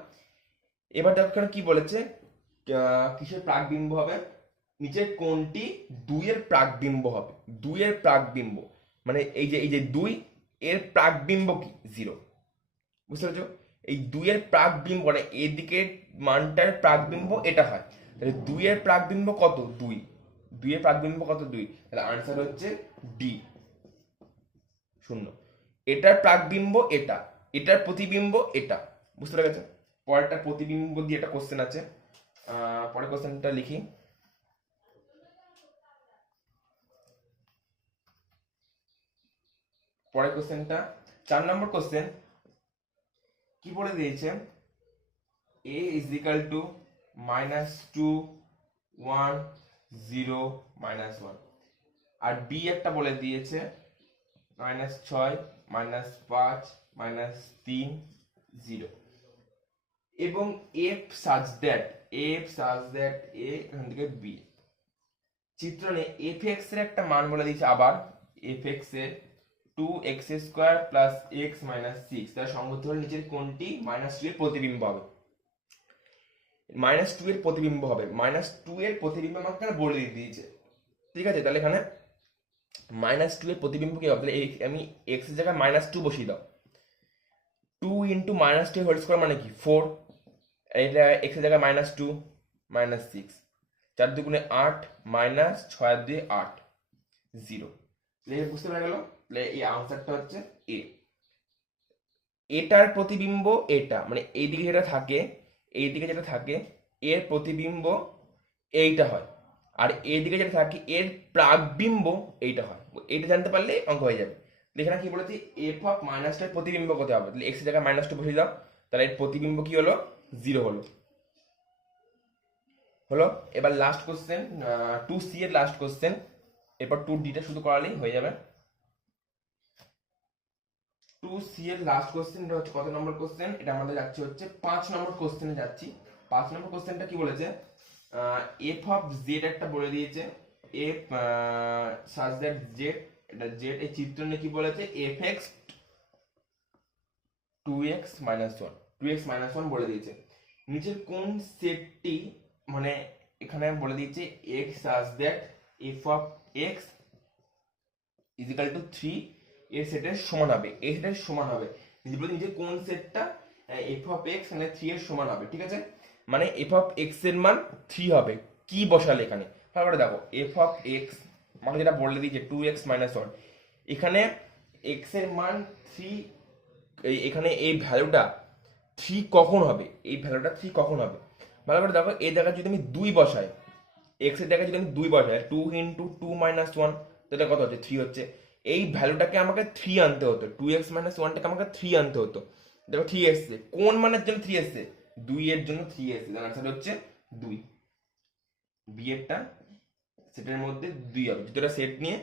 এবার দেখো কি বলেছে, কিসের প্রাকবিম্ব হবে, নিচের কোণটি 2 এর প্রাকবিম্ব হবে। 2 এর প্রাকবিম্ব মানে এই যে 2 এর প্রাকবিম্ব কি 0, বুঝতে পেরেছো? এই 2 এর প্রাকবিম্ব মানে এদিকে মানটার প্রাকবিম্ব এটা হয়, তাহলে 2 এর প্রাকবিম্ব কত 2, 2 এর প্রাকবিম্ব কত 2, তাহলে আনসার হচ্ছে ডি 0। এটার প্রাকবিম্ব এটা, এটার প্রতিবিম্ব এটা, বুঝতে পেরেছো? পরেরটা প্রতিবিম্ব দিয়ে একটা কোশ্চেন আছে, পরের কোশ্চেনটা লিখি। পরের কোশ্চেনটা 4 নম্বর কোশ্চেন কি বলে দিয়েছে, a is equal to -2 1 0 -1, R b একটা বলে দিয়েছে -6 -5 -3 0, এবং f such that a এখান থেকে b। চিত্রণে fx এর একটা মান বলে দিয়েছে, আবার fx এর 2x² + x - 6, তার সংগত হলে নিচের কোণটি -2 এর প্রতিবিম্ব হবে। -2 এর প্রতিবিম্ব হবে, -2 এর প্রতিবিম্ব আমাকে বলে দিয়েছে, ঠিক আছে? তাহলে এখানে -2 এর প্রতিবিম্ব কি হবে, তাহলে আমি x এর জায়গায় -2 বসিয়ে দাও। 2 × -2 হোল স্কয়ার মানে কি 4, এটা x এর জায়গায় -2 -6, 4 2 8 -6 2 8 0। বুঝতে পেরে গেল? এই আনসারটা হচ্ছে এ। এটার প্রতিবিম্ব এটা, মানে এইদিকে যেটা থাকে, এইদিকে যেটা থাকে এর প্রতিবিম্ব এইটা হয়, আর এইদিকে যেটা থাকে এর প্রাকবিম্ব এইটা হয়। এইটা জানতে পারলে অঙ্ক হয়ে যাবে। এখানে কি বলেছি, এফ অফ -2 এর প্রতিবিম্ব কত হবে, তাহলে এক্স এর জায়গায় -2 বসিয়ে দাও, তাহলে এর প্রতিবিম্ব কি হলো 0 হলো। এবার লাস্ট কোশ্চেন 2C এর লাস্ট কোশ্চেন, এরপর 2D টা শুধু করালেই হয়ে যাবে। 2C এর লাস্ট কোশ্চেন, এটা হচ্ছে কত নম্বর কোশ্চেন, এটা আমাদের যাচ্ছে হচ্ছে 5 নম্বর কোশ্চেনে যাচ্ছি। 5 নম্বর কোশ্চেনটা কি বলেছে, এফ অফ জেড একটা বলে দিয়েছে, এফ সাচ দ্যাট জেড, এটা জেড, এই চিত্রণে কি বলেছে fx 2x - 1, 2x - 1 বলে দিয়েছে। নিচের কোন সেটটি, মানে এখানে বলে দিয়েছে x such that f of x is equal two 3 এর সেটের সমান হবে, এই সেটের সমান হবে। নিজে কোন সেটটা f অফ x মানে 3 এর সমান হবে, ঠিক আছে? মানে f অফ x এর মান 3 হবে, কি বসালে এখানে ভালো করে দেখো, f অফ x আমাকে যেটা বলে দিয়েছে 2x - 1, এখানে x এর মান 3, এখানে এই ভ্যালুটা 3 কখন হবে, এই ভ্যালুটা 3 কখন হবে ভালো করে দেখো। এই জায়গায় যদি আমি 2 বসাই, x এর জায়গায় যদি আমি 2 বসাই, 2 × 2 - 1, তাহলে কত হচ্ছে 3 হচ্ছে। এই ভ্যালুটাকে আমাকে 3 আনতে হতো, 2x - 1টাকে আমাকে 3 আনতে হতো। দেখো 3 এসছে, কোন মানের জন্য 3 এসছে, 2 এর জন্য 3 এসছে, তার আনসার হচ্ছে 2। বি এরটা সেটের মধ্যে 2 হবে, যেটা সেট নিয়ে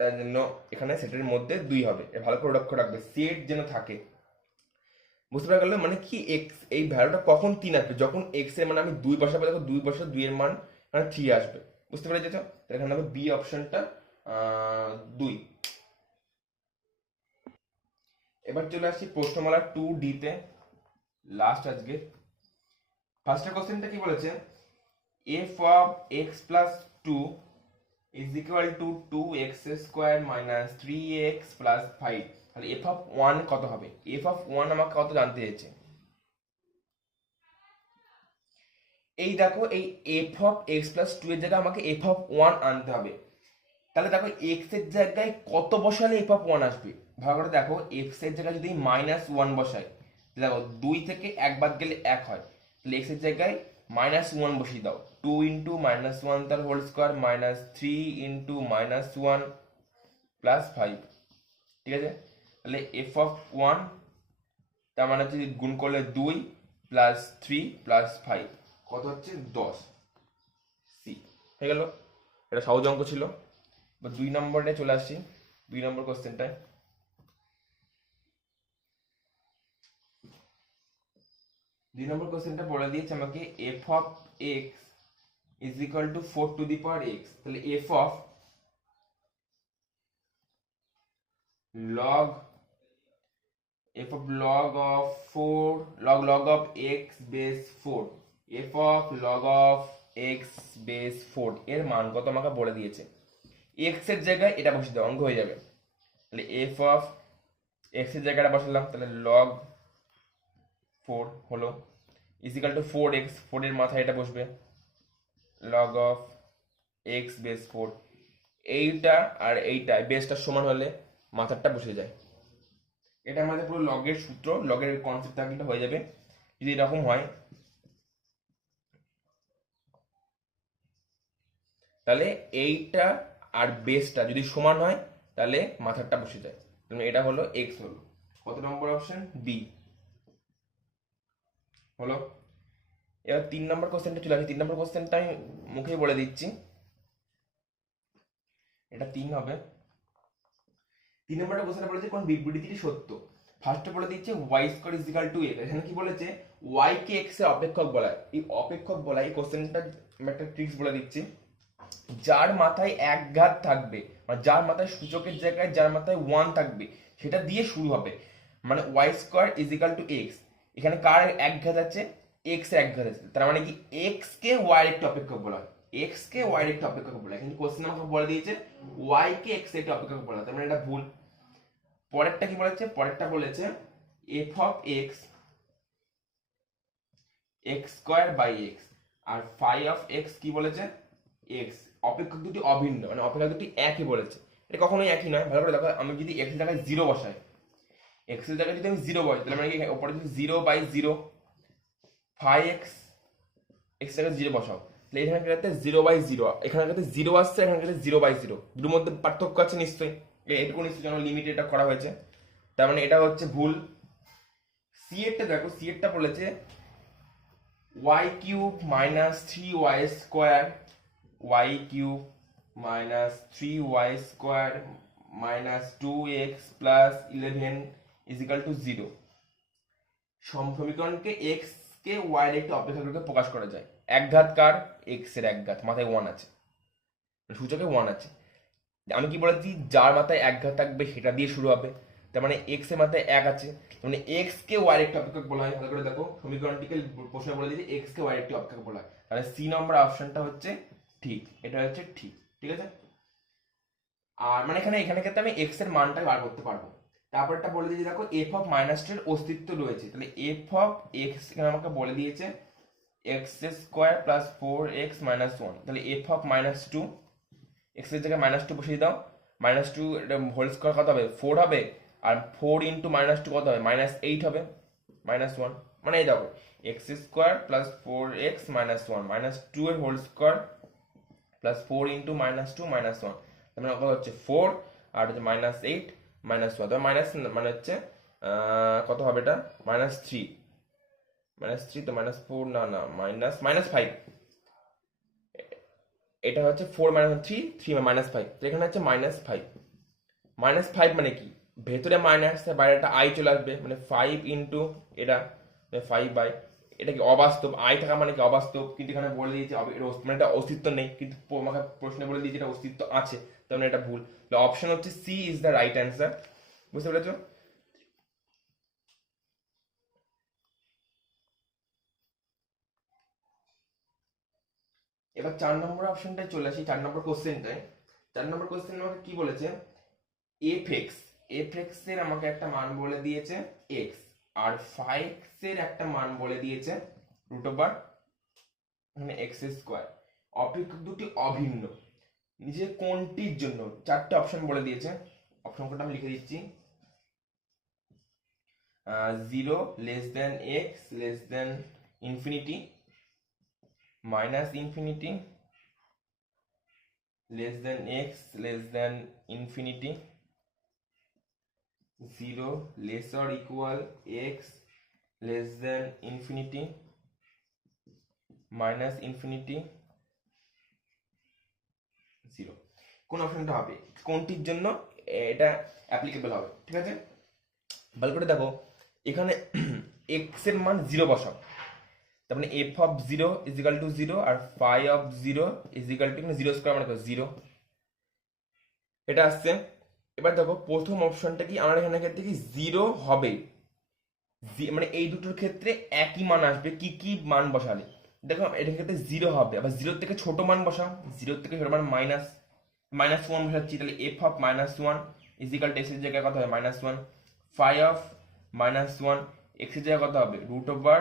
তার জন্য এখানে সেটের মধ্যে 2 হবে। ভালো করে লক্ষ্য রাখবে, সেট যেন থাকে, বুঝতে পারা গেল? মানে কি এক্স এই ভ্যালুটা কখন 3 আসবে, যখন এক্স এর মানে আমি 2 বসাবো, দেখো 2 বসাবো, 2 এর মান মানে 3 আসবে, বুঝতে পেরে যেত? তাহলে এখানে হবে বি অপশনটা 2। এবার চলে আসছি প্রশ্নমালা 2D তে, লাস্ট আজকে। ফার্স্টের কোশ্চেনটা কি বলেছে, f of x plus 2 is equal two 2x² - 3x + 5, তাহলে এফ অফ 1 কত হবে? এফ অফ 1 আমাকে কত জানতে চেয়েছে। এই দেখো, এই এফ অফ এক্স প্লাস 2 এর জায়গায় আমাকে এফ অফ 1 আনতে হবে, তাহলে দেখো এক্স এর জায়গায় কত বসালে এফ অফ 1 আসবে ভালো করে দেখো। এক্স এর জায়গায় যদি -1 বসাই, দেখো 2 থেকে 1 বাদ গেলে 1 হয়, তাহলে এক্স এর জায়গায় -1 বসিয়ে দাও, 2 × -1 তার হোল স্কয়ার -3 × -1 + 5, ঠিক আছে? তাহলে এফ অফ 1 তার মানে যদি গুণ করলে 2 + 3 + 5 কত হচ্ছে 10, সি হয়ে গেল। এটা সহজ অঙ্ক ছিল। এবার 2 নম্বরে চলে আসছি, 2 নম্বর কোশ্চেনটায়। 2 নম্বর কোশ্চেনটা বলে দিয়েছে আমাকে f of x is equal to 4 to the power x, তাহলে f of log log of 4 log of x base 4 f of log of x base 4 এর মান কত আমাকে বলে দিয়েছে। এক্স এর জায়গায় এটা বসিয়ে দাও, অঙ্ক হয়ে যাবে। তাহলে এফ অফ এক্স এর জায়গাটা বসালাম, তাহলে লগ 4 হলো ইজিক্যাল টু 4x, 4 এর মাথায় এটা বসবে লগ অফ এক্স বেস 4। এইটা আর এইটা বেসটা সমান হলে মাথারটা বসে যায়। এটা আমাদের পুরো লগের সূত্র, লগের কনসেপ্ট থাকলে হয়ে যাবে। যদি এরকম হয় তাহলে এইটা আর বেসটা যদি সমান হয় তাহলে মাথারটা বসে যায়। এটা হলো এক্স হলো। কত নম্বর অপশন? বি হলো। এবার 3 নম্বর কোশ্চেনটা চলে আসি। 3 নম্বর কোশ্চেনটা আমি মুখেই বলে দিচ্ছি, এটা 3 হবে। 3 নম্বরটা কোশ্চেনটা বলেছে কোন বিবৃতিটি সত্য। ফার্স্টে বলে দিচ্ছে y square is equal two x। এখানে কি বলেছে? y কে x এর অপেক্ষক বলা হয়। এই অপেক্ষক বলা এই কোশ্চেনটা আমি একটা ট্রিক্স বলে দিচ্ছি। যার মাথায় এক ঘাত থাকবে, মানে যার মাথায় সূচকের জায়গায় যার মাথায় 1 থাকবে সেটা দিয়ে শুরু হবে। মানে y square is equal two x। এখানে কার এক ঘাত আছে? x এর এক ঘাত আছে। তার মানে কি x কে y এর একটা অপেক্ষক বলা হয়, x কে y এর একটা অপেক্ষক বলা হয়। কিন্তু কোশ্চেন আমাকে বলে দিয়েছে y কে x এর একটা অপেক্ষক বলা হয়, তার মানে এটা ভুল। পরেরটা কি বলেছে? পরেরটা বলেছে f of x x square by x, আর ফাই অফ x কি বলেছে? x। অপেক্ষক দুটি অভিন্ন, মানে অপেক্ষক দুটি একই বলেছে। এটা কখনোই একই নয়, ভালো করে দেখো। আমি যদি x এর জায়গায় 0 বসাই, x এর জায়গায় যদি আমি 0 বসাই তাহলে মানে কি উপরে যদি 0 বাই 0 ফাই x, x এর জায়গায় 0 বসাও তাহলে এখানে ক্ষেত্রে 0 বাই 0, এখানে ক্ষেত্রে 0 আসছে, এখানে ক্ষেত্রে 0 বাই 0, দুটোর মধ্যে পার্থক্য আছে নিশ্চয়ই। এটুকু নিশ্চয়ই যেন লিমিটে এটা করা হয়েছে, তার মানে এটা হচ্ছে ভুল। সি এরটা দেখো, সি এরটা বলেছে y cube minus 3y square, y cube minus 3y square minus 2x plus 11 is equal to 0। সমীকরণকে x কে y এর একটি অপেক্ষক রূপে প্রকাশ করা যায়। এক ঘাত কার? x এর এক ঘাত, মাথায় 1 আছে, সূচকে 1 আছে। আমি কি বলেছি? যার মাথায় এক ঘাত থাকবে সেটা দিয়ে শুরু হবে, তার মানে x এর মাথায় 1 আছে, মানে x কে y এর একটি অপেক্ষক বলা হয়। ভালো করে দেখো সমীকরণটিকে প্রশ্ন বলে দিয়েছে x কে y এর একটি অপেক্ষক বলা হয়, তাহলে সি নম্বর অপশনটা হচ্ছে ঠিক, এটা হচ্ছে ঠিক। ঠিক আছে, আর মানে এখানে এখানে ক্ষেত্রে আমি x এর মানটা বার করতে পারবো। তারপরটা বলে দিয়েছে দেখো f অফ মাইনাস 2 এর অস্তিত্ব রয়েছে, তাহলে f অফ x এখানে আমাকে বলে দিয়েছে x square plus 4x minus 1, তাহলে f অফ মাইনাস 2, x এর জায়গায় মাইনাস 2 বসিয়ে দাও। মাইনাস 2 এটা হোল স্কয়ার কত হবে? 4 হবে, আর 4 ইন্টু মাইনাস 2 কত হবে? মাইনাস 8 হবে, মাইনাস 1। মানে এই দেখো x square plus 4x minus 1 minus 2 এর whole square plus 4 into minus 2 minus 1, তার মানে কত হচ্ছে 4, আর হচ্ছে মাইনাস 8 মাইনাস 1, তবে মাইনাস মানে হচ্ছে কত হবে এটা? মাইনাস 3, মাইনাস 3 তো মাইনাস 4 না না মাইনাস মাইনাস 5, এটা হচ্ছে 4 মাইনাস 3 3 মাইনাস 5, তো এখানে হচ্ছে মাইনাস 5। মাইনাস 5 মানে কি? ভেতরে মাইনাস, বাইরে একটা i চলে আসবে, মানে 5 ইন্টু এটা 5 বাই, এটা কি অবাস্তব? i থাকা মানে কি অবাস্তব, কিন্তু এখানে বলে দিয়েছে মানে এটা অস্তিত্ব নেই, কিন্তু আমাকে প্রশ্নে বলে দিয়েছে এটা অস্তিত্ব আছে, তার মানে এটা ভুল। অপশন হচ্ছে c is the right answer. বুঝতে পেরেছো? এবার 4 নম্বর অপশনটায় চলে আসি, 4 নম্বর কোশ্চেনটায়। 4 নম্বর কোশ্চেন আমাকে কি বলেছে? এফ এক্স এর আমাকে একটা মান বলে দিয়েছে এক্স, আর ফাই এক্স এর একটা মান বলে দিয়েছে রুট ওভার মানে এক্স স্কোয়ার। অপেক্ষক দুটি অভিন্ন, নিচে কোনটির জন্য? 4টে অপশন বলে দিয়েছে, অপশন কোডটা আমি লিখে দিচ্ছি। 0 less than x less than infinity, minus infinity less than x less than infinity, 0 less or equal x less than infinity, minus infinity 0। কোন অপশনটা হবে? কোনটির জন্য এটা অ্যাপ্লিকেবল হবে? ঠিক আছে, ভালো করে দেখো এখানে x এর মান 0 বসাও, তার মানে f of 0 is equal to 0, আর phi of 0 is equal to 0 square মানে 0, এটা আসছে। এবার দেখো প্রথম অপশনটা কি? আমার এখানে ক্ষেত্রে কি 0 হবে, মানে এই দুটোর ক্ষেত্রে একই মান আসবে কি কি মান বসালে? দেখো এটা ক্ষেত্রে জিরো হবে, আবার জিরোর থেকে ছোট মান বসাও, জিরোর থেকে ছোট মান -1 বসাচ্ছি, তাহলে f of -1 is equal to x এর জায়গায় কত হবে -1, ফাই অফ -1 এক্স এর জায়গায় কত হবে √ওভার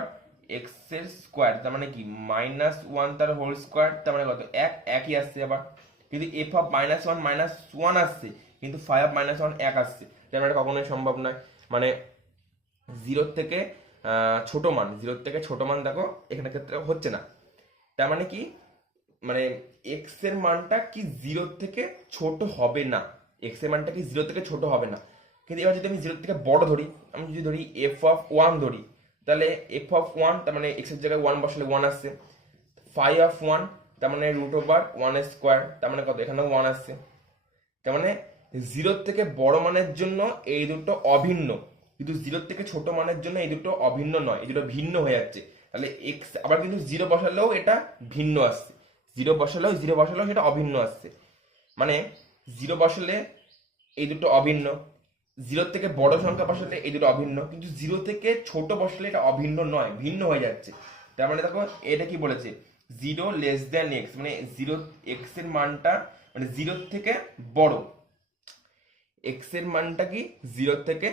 এক্স এর স্কোয়ার, তার মানে কি -1 তার হোল স্কোয়ার, তার মানে কত একই আসছে। আবার কিন্তু এফ অফ -1 আসছে, কিন্তু ফাই অফ -1 এক আসছে, তার মানে এটা কখনোই সম্ভব নয়। মানে জিরোর থেকে ছোট মান দেখো এখানে ক্ষেত্রে হচ্ছে না। তার মানে কি, মানে এক্স এর মানটা কি জিরোর থেকে ছোট হবে না, এক্স এর মানটা কি জিরো থেকে ছোট হবে না। কিন্তু এবার যদি আমি জিরোর থেকে বড় ধরি, আমি যদি ধরি এফ অফ 1 ধরি, তাহলে এফ অফ 1 তার মানে এক্স এর জায়গায় 1 বসালে 1 আসছে, ফাই অফ 1 তার মানে √1 স্কোয়ার, তার মানে কত এখানেও 1 আসছে। তার মানে জিরোর থেকে বড় মানের জন্য এই দুটো অভিন্ন, কিন্তু জিরোর থেকে ছোট মানের জন্য এই দুটো অভিন্ন নয়, এই দুটো ভিন্ন হয়ে যাচ্ছে। তাহলে এক্স আবার কিন্তু জিরো বসালেও এটা ভিন্ন আসছে, জিরো বসালেও সেটা অভিন্ন আসছে। মানে জিরো বসালে এই দুটো অভিন্ন, জিরোর থেকে বড় সংখ্যা বসালে এই দুটো অভিন্ন, কিন্তু জিরো থেকে ছোট বসালে এটা অভিন্ন নয়, ভিন্ন হয়ে যাচ্ছে। তার মানে দেখো এটা কি বলেছে, জিরো লেস দেন এক্স, মানে জিরো এক্স এর মানটা মানে জিরোর থেকে বড়, এক্স এর মানটা কি জিরোর থেকে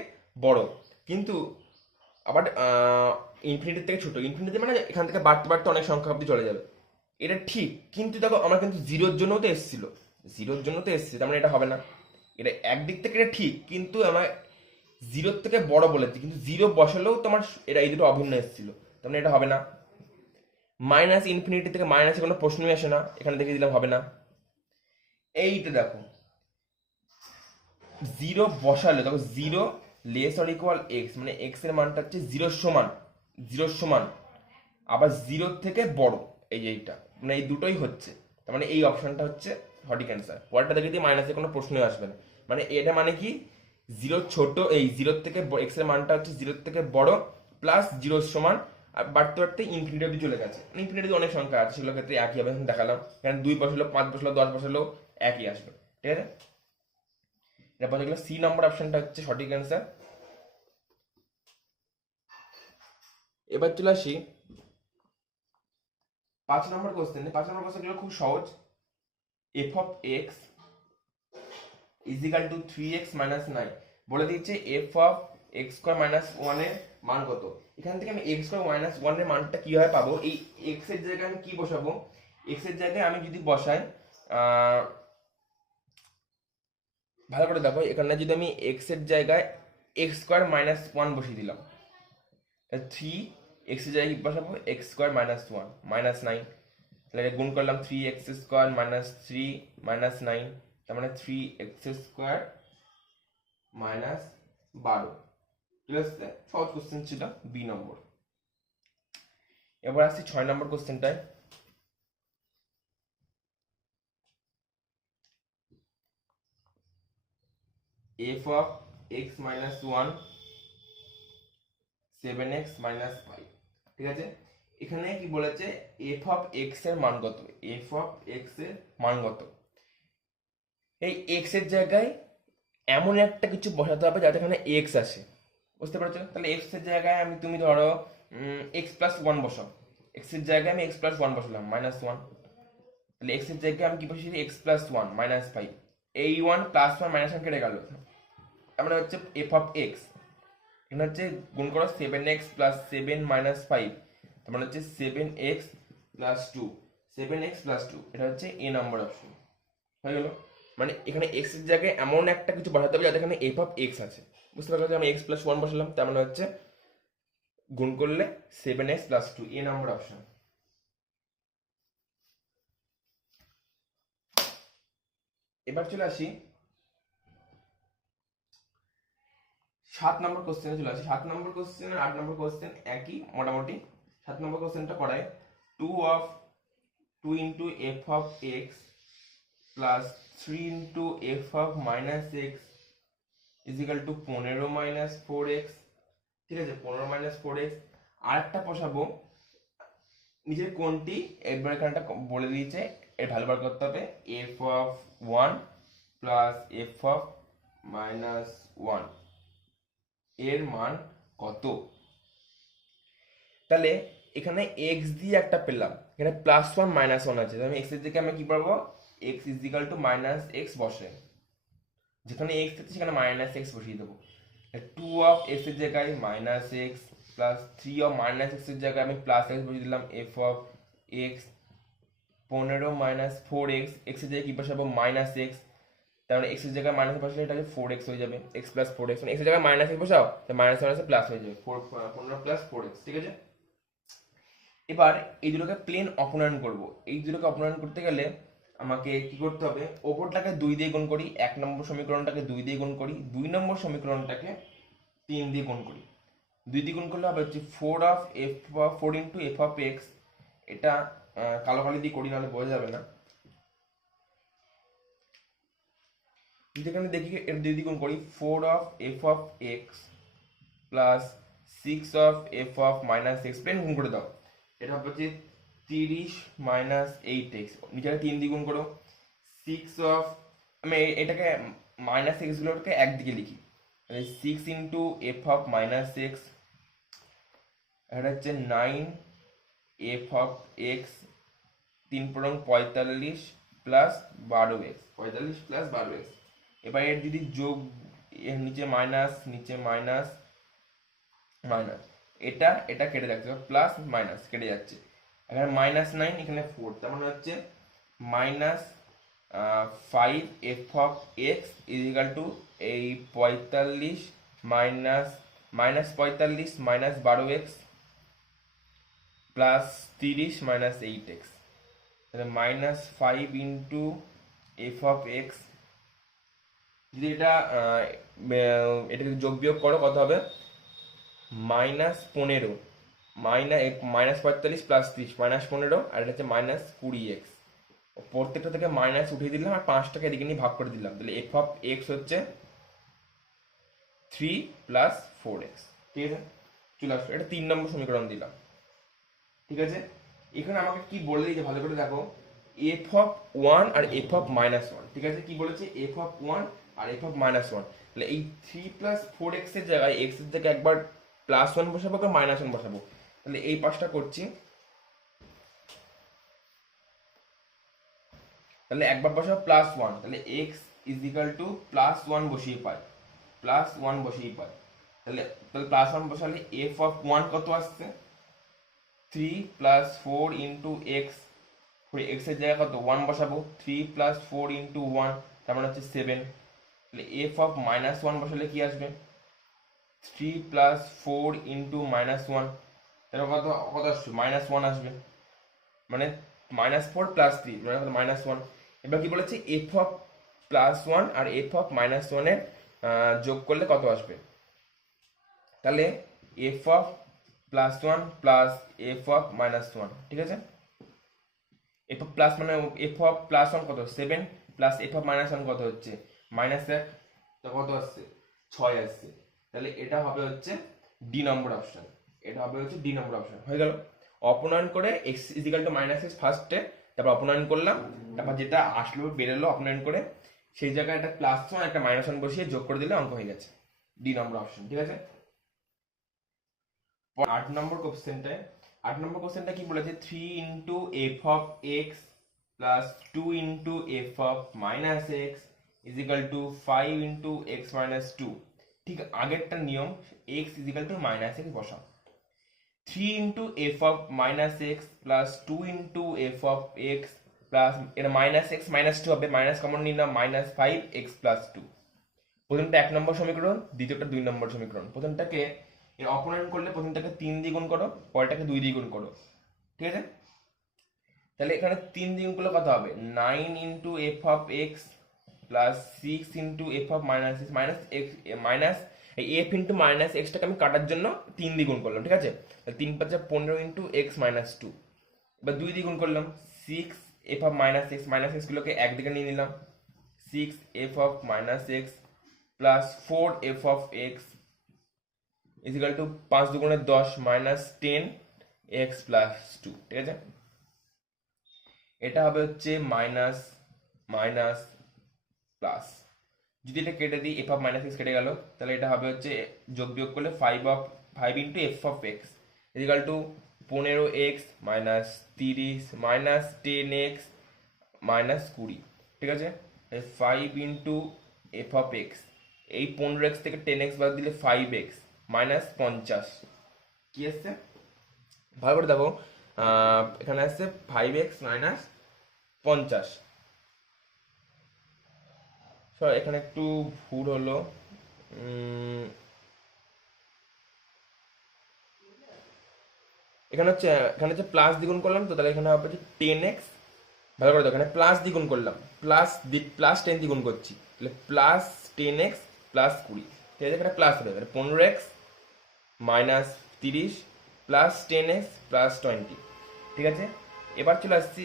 বড়, কিন্তু আবার ইনফিনিটির থেকে ছোট। ইনফিনিটি মানে এখান থেকে বাড়তে বাড়তে অনেক সংখ্যা অব্দি চলে যাবে, এটা ঠিক। কিন্তু দেখো আমার কিন্তু জিরোর জন্য তো এসেছিল, তার মানে এটা হবে না। এটা একদিক থেকে এটা ঠিক, কিন্তু আমার জিরোর থেকে বড় বলেছি, কিন্তু জিরো বসালেও তোমার এটা এই দুটো অভিন্ন এসেছিল, তার মানে এটা হবে না। মাইনাস ইনফিনিটি থেকে মাইনাসে কোনো প্রশ্নই আসে না, এখানে দেখে দিলাম হবে না। এইটা দেখো জিরো বসালে দেখো zero less or equal x, মানে এক্স এর মানটা হচ্ছে জিরোর সমান, আবার জিরোর থেকে বড়, এই যে এইটা মানে এই দুটোই হচ্ছে, তার মানে এই অপশনটা হচ্ছে সঠিক অ্যান্সার। পরেরটা দেখে দিয়ে মাইনাসে কোনো প্রশ্নই আসবে না, মানে এটা মানে কি জিরোর ছোট, এই জিরোর থেকে এক্স এর মানটা হচ্ছে জিরোর থেকে বড় প্লাস জিরোর সমান, আর বাড়তে বাড়তে ইনফিনিটি অব্দি চলে গেছে। ইনফিনিটি অনেক সংখ্যা আছে, সেগুলোর ক্ষেত্রে একই হবে, দেখালাম এখানে 2 বসালো 5 বসালো 10 বসালেও একই আসবে, ঠিক আছে। এরপর দেখলো সি নম্বর অপশনটা হচ্ছে সঠিক অ্যান্সার। এবার চলে আসি 5 নম্বর কোশ্চেন। 5 নম্বর কোশ্চেনগুলো খুব সহজ। F of x is equal to 3x minus 9 বলে দিচ্ছে f of x square minus 1 এর মান কত। এখান থেকে আমি এক্স স্কোয়ার মাইনাস 1 এর মানটা কিভাবে পাবো, এই এক্স এর জায়গায় আমি কি বসাবো, এক্স এর জায়গায় আমি যদি বসাই ভালো করে দেখো, এখানে যদি আমি এক্স এর জায়গায় এক্স স্কোয়ার মাইনাস 1 বসিয়ে দিলাম, 3 এর জায়গায় বসাবো এক্স স্কোয়ার মাইনাস 1 মাইনাস 9, তাহলে গুণ করলাম 3x স্কোয়ার মাইনাস 3 মাইনাস 9, তার মানে 3x স্কোয়ার মাইনাস 12। ঠিক আছে, সহজ কোশ্চেন ছিল, বি নম্বর। এবার আসছি 6 নম্বর কোশ্চেনটায়। F of x minus 1 7x minus 5, ঠিক আছে। এখানে কি বলেছে এফ অফ এক্স এর মান কত, এফ অফ এক্স এর মান কত। এই এক্স এর জায়গায় এমন একটা কিছু বসাতে হবে যাতে এখানে এক্স আসে, বুঝতে পারছো। তাহলে এক্স এর জায়গায় তুমি ধরো এক্স প্লাস 1 বসাও, এক্স এর জায়গায় আমি এক্স প্লাস 1 বসালাম -1, তাহলে এক্স এর জায়গায় আমি কি বসিয়েছি এক্স প্লাস 1 -5, এই 1 প্লাস 1 -1 কেটে গেল, আমরা হচ্ছে এফ অফ এক্স এখানে হচ্ছে গুণ করো 7x প্লাস 7 মাইনাস 5, তার মানে হচ্ছে 7x প্লাস 2, 7x প্লাস 2, এটা হচ্ছে এ নাম্বার অপশন হয়ে গেল। মানে এখানে x এর জায়গায় এমন একটা কিছু বসাতে হবে যাতে এখানে এফ অফ এক্স আছে, বুঝতে পারছো। আমি এক্স প্লাস 1 বসালাম, তার মানে হচ্ছে গুণ করলে 7x প্লাস 2, এ নাম্বার অপশন। এবার চলে আসি 7 নম্বর কোশ্চেনে চলে আসি। 7 নম্বর কোশ্চেন আর 8 নম্বর কোশ্চেন একই মোটামুটি। 7 নম্বর কোশ্চেনটা করায় 2 into f of x plus 3 into f of minus x is equal to 15 minus 4x, ঠিক আছে। 15 মাইনাস 4x আর একটা বসাবো নিচের কোনটি, একবার এখানটা বলে দিয়েছে, এর ভ্যালু বার করতে হবে। F of 1 plus f of minus 1 এর মান কত। তাহলে এখানে এক্স দিয়ে একটা পেলাম, এখানে +1 -1 আছে, আমি এক্স এর জায়গায় আমি কি পাবো, x is equal two minus x বসে, যেখানে এক্স আছে সেখানে মাইনাস এক্স বসিয়ে দেবো। 2 অফ এক্স এর জায়গায় minus x plus 3 of minus x এর জায়গায় আমি প্লাস এক্স বসিয়ে দিলাম, F of x 15 minus 4x, x এর জায়গায় কি বসাবো মাইনাস এক্স, তার মানে এক্স এর জায়গায় মাইনাস বসালে এটাকে 4x হয়ে যাবে, এক্স প্লাস 4x, মানে এক্স এর জায়গায় মাইনাস এক্স বসাও তো মাইনাস মাইনাসে প্লাস হয়ে যাবে, 15 প্লাস 4x, ঠিক আছে। এবার এই দুটোকে প্লেন অপনয়ন করব, এই দুটোকে অপনয়ন করতে গেলে আমাকে কি করতে হবে, ওপরটাকে 2 দিয়ে গুণ করি, 1 নম্বর সমীকরণটাকে 2 দিয়ে গুণ করি, 2 নম্বর সমীকরণটাকে 3 দিয়ে গুণ করি, 2 দিয়ে গুণ করলে হবে হচ্ছে 4 ইন্টু এফ অফ এক্স, এটা কালো কালি দিয়ে করি নাহলে বোঝা যাবে না, যেখানে দেখি এর 2 দিয়ে গুণ করি 4 of f of x plus 6 of f of minus x, plain গুণ করে দাও, এটা হচ্ছে 30 মাইনাস 8x, নিচে 3 দিয়ে গুণ করো, 6 অফ, আমি এটাকে মাইনাস এক্স গুলোকে একদিকে লিখি, 6 into f of minus x, এটা হচ্ছে 9 এফ অফ এক্স 3 পূরণ 45 প্লাস 12x, 45 প্লাস 12x। এবার এর যদি যোগ, এর নিচে মাইনাস নিচে মাইনাস মাইনাস, এটা এটা কেটে যাচ্ছে, প্লাস মাইনাস কেটে যাচ্ছে, এখানে -9 এখানে 4, তার মানে হচ্ছে minus 5 F of x is equal two এই 45 minus minus 45 minus 12x plus 30 minus 8x, তাহলে -5 ইন্টু এফ অফ এক্স, যদি এটা এটাকে যোগ বিয়োগ করো কত হবে, -15 -45 প্লাস 30 -15, আর এটা হচ্ছে -20x, প্রত্যেকটা থেকে মাইনাস উঠিয়ে দিলাম আর 5টাকে এদিকে নিয়ে ভাগ করে দিলাম, তাহলে এফ অফ এক্স হচ্ছে 3 প্লাস 4x, ঠিক আছে, চলে আসলো, এটা 3 নম্বর সমীকরণ দিলাম, ঠিক আছে। এখানে আমাকে কি বলে দিয়েছে ভালো করে দেখো, এফ অফ 1 আর এফ অফ -1, ঠিক আছে, কি বলেছে এফ অফ 1 আর এফ অফ -1, তাহলে এই 3 প্লাস 4x এর জায়গায় x এর জায়গায় একবার +1 বসাবো বা -1 বসাবো, তাহলে এই পাশটা করছি, তাহলে একবার বসাবো +1, তাহলে x ইজ ইকাল টু +1 বসিয়ে পাই, +1 বসিয়ে পাই, তাহলে তাহলে +1 বসালে এফ অফ 1 কত আসছে 3 প্লাস 4 ইন্টু এক্স, এক্স এর জায়গায় কত 1 বসাবো, 3 প্লাস 4 ইন্টু 1, তার মানে হচ্ছে 7, তাহলে এফ অফ -1 বসালে কি আসবে 3 প্লাস 4 ইন্টু -1, তাহলে কত কত আসবে -1 আসবে, মানে -4 প্লাস 3 মানে কত -1। এবার কি বলেছে এফ অফ +1 আর এফ অফ -1 এর যোগ করলে কত আসবে, তাহলে f of +1 plus f of -1, ঠিক আছে, এফ অফ প্লাস মানে এফ অফ +1 কত 7 প্লাস এফ অফ -1 কত হচ্ছে -1, তো কত আসছে 6 আসছে, তাহলে এটা হবে হচ্ছে ডি নম্বর অপশন, এটা হবে হচ্ছে ডি নম্বর অপশন, হয়ে গেল। অপনয়ন করে x ইজিক্যাল টু -x ফার্স্টে, তারপর অপনয়ন করলাম, তারপর যেটা আসলো বেরোলো অপনয়ন করে সেই জায়গায় একটা +1 একটা -1 বসিয়ে যোগ করে দিলে অঙ্ক হয়ে গেছে, ডি নম্বর অপশন, ঠিক আছে। 8 নম্বর কোশ্চেনটায় 8 নম্বর কোশ্চেনটা কি বলেছে 3 into f of x plus 2 into f of minus x is equal two 5 into x minus 2, ঠিক আগেরটা নিয়ম, x is equal two minus x বসাও, 3 into f of minus x plus 2 into f of x plus এটা minus x minus 2 হবে, minus common নিলাম -5x plus 2, প্রথমটা 1 নম্বর সমীকরণ, দ্বিতীয়টা 2 নম্বর সমীকরণ, প্রথমটাকে এর অপনয়ন করলে প্রথমটাকে 3 দিয়ে গুণ করো, পরেরটাকে 2 দিয়ে গুণ করো, ঠিক আছে, তাহলে এখানে 3 দিয়ে গুণ করলে কত হবে 9 into f of x plus 6 into f of minus x minus এই এফ ইন্টু মাইনাস এক্সটাকে আমি কাটার জন্য 3 দিয়ে গুণ করলাম, ঠিক আছে, 3 5 15 ইন্টু এক্স মাইনাস 2, এবার 2 দিয়ে গুণ করলাম 6 এফ অফ মাইনাস এক্স গুলোকে একদিকে নিয়ে নিলাম, 6 F of minus x plus 4 f of x is equal two 5 দুগুণে 10 মাইনাস 10 এক্স প্লাস 2, ঠিক আছে, এটা হবে হচ্ছে মাইনাস মাইনাস প্লাস, যদি এটা কেটে দিই এফ অফ মাইনাস এক্স কেটে গেল, তাহলে এটা হবে হচ্ছে যোগ বিয়োগ করলে 5 into f of x is equal two 15x minus 30 minus 10x minus 20, ঠিক আছে। 5 ইন্টু এফ অফ এক্স, এই 15x থেকে 10x বাদ দিলে 5x মাইনাস 50, কি আসছে ভালো করে দেখো, এখানে আসছে 5x মাইনাস 50। সরি এখানে একটু ভুল হলো, এখানে হচ্ছে প্লাস দ্বিগুণ করলাম তো, তাহলে এখানে হবে 10x, ভালো করে দেখো এখানে প্লাস দ্বিগুণ করলাম, প্লাস 10 দ্বিগুণ করছি, তাহলে প্লাস 10x প্লাস 20, ঠিক আছে। এখানে প্লাস হবে, 15x minus 30 plus 10x plus 20, ঠিক আছে। এবার চলে আসছি,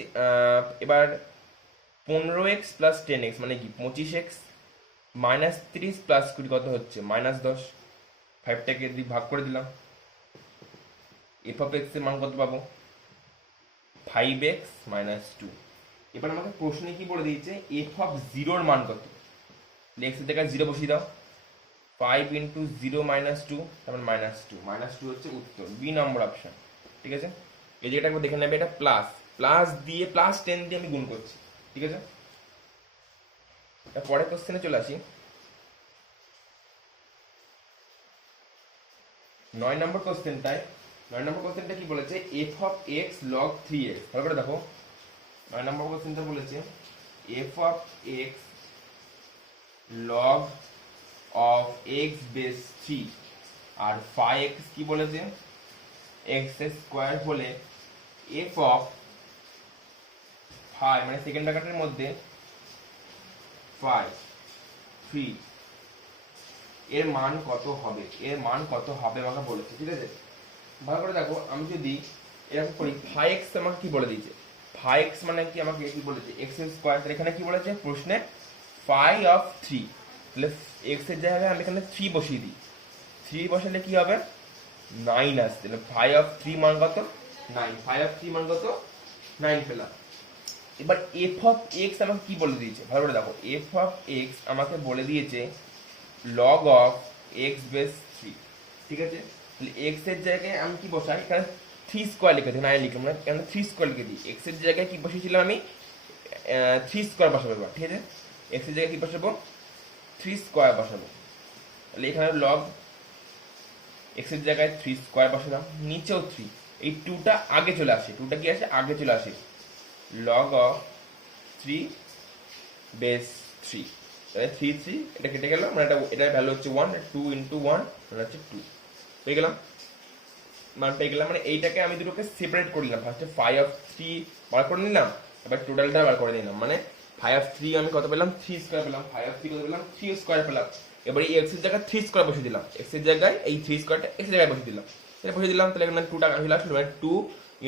এবার 15x প্লাস 10x মানে কি 25x মাইনাস 30 প্লাস 20 কত হচ্ছে -10, 5টাকে ভাগ করে দিলাম, এফ অফ এক্স এর মান কত পাবো 5x মাইনাস 2। এবার আমাকে প্রশ্নে কি বলে দিয়েছে এফ অফ জিরোর মান কত, এক্স এর জায়গায় 0 বসিয়ে দাও, 5 ইন্টু 0 মাইনাস 2 তারপর -2 হচ্ছে উত্তর, বি নম্বর অপশন, ঠিক আছে। এই জায়গাটা একবার দেখে নেবে, এটা প্লাস দিয়ে প্লাস 10 দিয়ে আমি গুণ করছি, ঠিক আছে। পরের কোশ্চেনে চলে আসি, 9 নম্বর কোশ্চেনটা কি বলেছে f of x log 3x, ভালো করে দেখো 9 নম্বর কোশ্চেনটা বলেছে f of x log of x base 3 আর 5x কি বলেছে এক্স স্কোয়ার হলে এফ অফ 5 মানে সেকেন্ড ব্র্যাকেটের মধ্যে 5 3 এর মান কত হবে, আমাকে বলেছে, ঠিক আছে। ভালো করে দেখো, আমি যদি এরকম করি 5x আমাকে কি বলে দিয়েছে, 5x মানে কি আমাকে কি বলেছে x স্কয়ার, তাহলে এখানে কি বলেছে প্রশ্নে 5 অফ 3, তাহলে x এর জায়গায় আমি এখানে 3 বসিয়ে দিই, 3 বসালে কি হবে 9 আসছে, তাহলে 5 অফ 3 মান কত 9 পেলাম। এবার f অফ x আমাকে কি বলে দিয়েছে, ভালো করে দেখো f অফ x আমাকে বলে দিয়েছে log অফ x বেস 3, ঠিক আছে। তাহলে x এর জায়গায় আমি কি বসাই, এখানে 3 স্কয়ার লিখে দিই, না লিখলাম না, এখানে 3 স্কয়ার লিখে দিই, x এর জায়গায় কি বসিয়েছিলাম আমি 3 স্কয়ার বসাবো, ঠিক আছে। x এর জায়গায় কি বসাবো 3 স্কয়ার বসাবো, তাহলে এখানে log x এর জায়গায় 3 স্কয়ার বসালাম, নিচেও 3, এই 2টা আগে চলে আসে, 2টা কি আসে আগে চলে আসে, log অফ 3 বেস 3, তাহলে 3 এটা কেটে গেল, মানে এটার ভ্যালু হচ্ছে 1, 2 ইন্টু 1 মানে হচ্ছে 2 পেয়ে গেলাম, মান পেয়ে গেলাম। মানে এইটাকে আমি দুটোকে সেপারেট করে নিলাম, ফার্স্টে 5 অফ 3 বার করে নিলাম, এবার টোটালটা বার করে নিলাম, মানে 5 অফ 3 আমি কত পেলাম 3 স্কয়ার পেলাম, 5 অফ 3 কত পেলাম 3 স্কয়ার পেলাম। এবার এই x এর জায়গায় 3 স্কয়ার বসিয়ে দিলাম, x এর জায়গায় এই 3 স্কয়ারটা x এর জায়গায় বসিয়ে দিলাম, এটা বসিয়ে দিলাম, তাহলে এখানে 2 টাকা চলে আসলো, মানে 2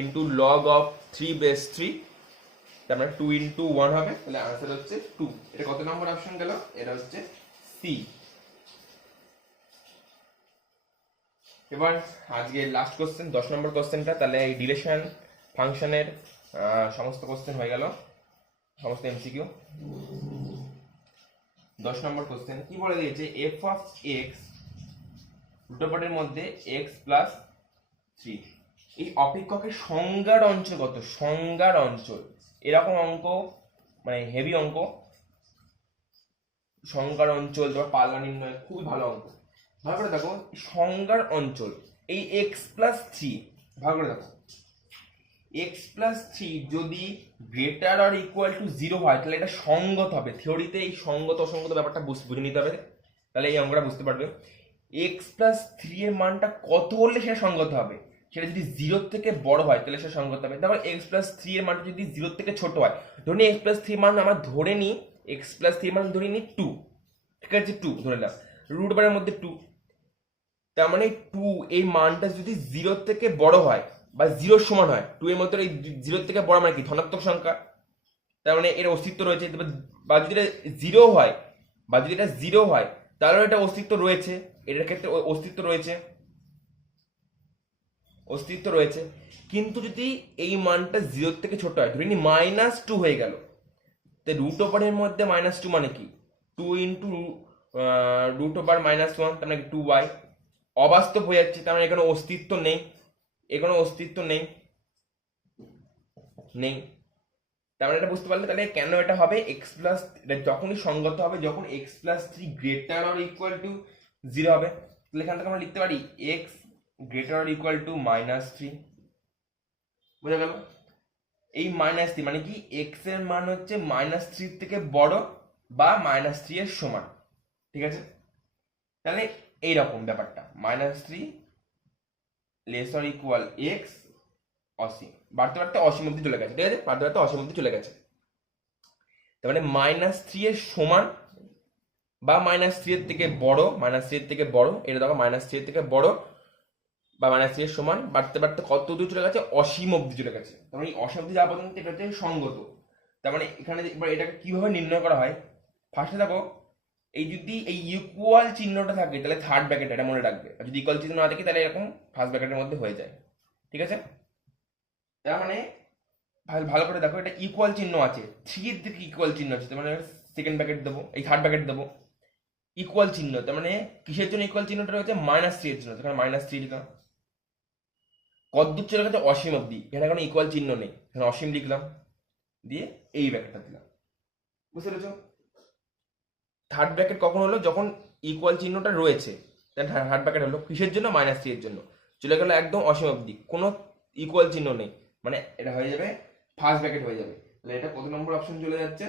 ইন্টু log অফ 3 বেস 3, তার মানে 2 ইন্টু 1 হবে, তাহলে आंसर হচ্ছে 2। এটা কত নম্বর অপশন গেল, এটা হচ্ছে সি। এবার আজকে লাস্ট কোশ্চেন 10 নম্বর কোশ্চেনটা, তাহলে এই ডিলেশন ফাংশনের সমস্ত কোশ্চেন হয়ে গেল, সমস্ত এমসিকিউ। 10 নম্বর কোশ্চেন কি বলে দিয়েছে এফ অফ এক্স রুটপাটের মধ্যে এক্স প্লাস 3, এই অপেক্ষকের সংজ্ঞার অঞ্চল কত, সংজ্ঞার অঞ্চল, এরকম অঙ্ক মানে হেভি অঙ্ক, সংজ্ঞার অঞ্চল তোমার পাল্লা নির্ণয় খুবই ভালো অঙ্ক। ভালো করে দেখো সংজ্ঞার অঞ্চল এই এক্স প্লাস 3, ভালো করে দেখো এক্স প্লাস 3 যদি গ্রেটার অর ইকুয়াল টু 0 হয় তাহলে এটা সঙ্গত হবে, থিওরিতে এই সঙ্গত অসঙ্গত ব্যাপারটা বুঝে নিতে হবে, তাহলে এই অঙ্কটা বুঝতে পারবে। এক্স প্লাস 3 এর মানটা কত হলে সেটা সঙ্গত হবে, সেটা যদি 0 থেকে বড় হয় তাহলে সেটা সঙ্গত হবে। তারপর এক্স প্লাস 3 এর মানটা যদি 0 থেকে ছোট হয়, ধরে এক্স প্লাস 3 মান আমরা ধরে নিই, এক্স প্লাস 3 মান ধরে নিই 2, ঠিক আছে 2 ধরে নিলাম, রুট বারের মধ্যে 2, তার মানে 2 এই মানটা যদি 0 থেকে বড় হয় বা 0 সমান হয়, 2 এর মধ্যে এই 0 থেকে বড় মানে কি ধনাত্মক সংখ্যা, তার মানে এর অস্তিত্ব রয়েছে, বা যদি এটা 0 হয় তাহলে এটা অস্তিত্ব রয়েছে, এটার ক্ষেত্রে অস্তিত্ব রয়েছে। কিন্তু যদি এই মানটা 0 থেকে ছোট হয়, ধরে নি -2 হয়ে গেল, তো রুট ওভারের মধ্যে -2 মানে কি 2 ইন্টু রুট ওভার -1, তার মানে 2y, অবাস্তব হয়ে যাচ্ছে, তার মানে এখানে অস্তিত্ব নেই, এর কোনো অস্তিত্ব নেই নেই। তার মানে এটা বুঝতে পারলে তাহলে কেন এটা হবে এক্স প্লাস, যখনই সঙ্গত হবে যখন x plus three greater or equal to zero হবে। তাহলে এখান থেকে আমরা লিখতে পারি x greater or equal to minus three. বোঝা গেল? এই মাইনাস থ্রি মানে কি, এক্স এর মান হচ্ছে মাইনাস থ্রির থেকে বড় বা মাইনাস থ্রি এর সমান। ঠিক আছে, তাহলে এইরকম ব্যাপারটা, minus three less or equal x, অসীম, বাড়তে বাড়তে অসীম অব্দি চলে গেছে। ঠিক আছে, বাড়তে বাড়তে অসীম অব্দি চলে গেছে। তার মানে মাইনাস থ্রি এর সমান বা মাইনাস থ্রি এর থেকে বড়, মাইনাস থ্রি এর থেকে বড়, এটা দেখো মাইনাস থ্রি এর থেকে বড় বা মাইনাস থ্রি এর সমান, বাড়তে বাড়তে কত দূর চলে গেছে, অসীম অব্দি চলে গেছে। তার মানে অসীম অব্দি যাওয়া পর্যন্ত এটা হচ্ছে সঙ্গত। তার মানে এখানে এবার এটাকে কিভাবে নির্ণয় করা হয়, ফার্স্টে দেখো এই যদি এই ইকুয়াল চিহ্নটা থাকে তাহলে থার্ড ব্র্যাকেট, এটা মনে রাখবে। আর যদি ইকুয়াল চিহ্ন না থাকে তাহলে এরকম ফার্স্ট ব্র্যাকেটের মধ্যে হয়ে যায়। ঠিক আছে, তার মানে ভালো করে দেখো, এটা ইকুয়াল চিহ্ন আছে, থ্রি এর দিকে ইকুয়াল চিহ্ন আছে, তার মানে সেকেন্ড ব্র্যাকেট দেবো, এই থার্ড ব্র্যাকেট দেবো। ইকুয়াল চিহ্ন তার মানে কিসের জন্য ইকুয়াল চিহ্নটা রয়েছে, মাইনাস থ্রি এর জন্য, সেখানে মাইনাস থ্রি লিখলাম। কতদূর চলে গেছে, অসীম অব্দি, এখানে কোনো ইকুয়াল চিহ্ন নেই, এখানে অসীম লিখলাম, দিয়ে এই ব্র্যাকেটটা দিলাম। বুঝতে পেরেছো? থার্ড ব্র্যাকেট কখন হলো, যখন ইকুয়াল চিহ্নটা রয়েছে, থার্ড ব্র্যাকেট হলো কিসের জন্য, মাইনাস থ্রি এর জন্য। চলে গেল একদম অসীম অব্দি, কোনো ইকুয়াল চিহ্ন নেই, মানে এটা হয়ে যাবে ফার্স্ট ব্র্যাকেট হয়ে যাবে। তাহলে এটা কত নম্বর অপশন চলে যাচ্ছে,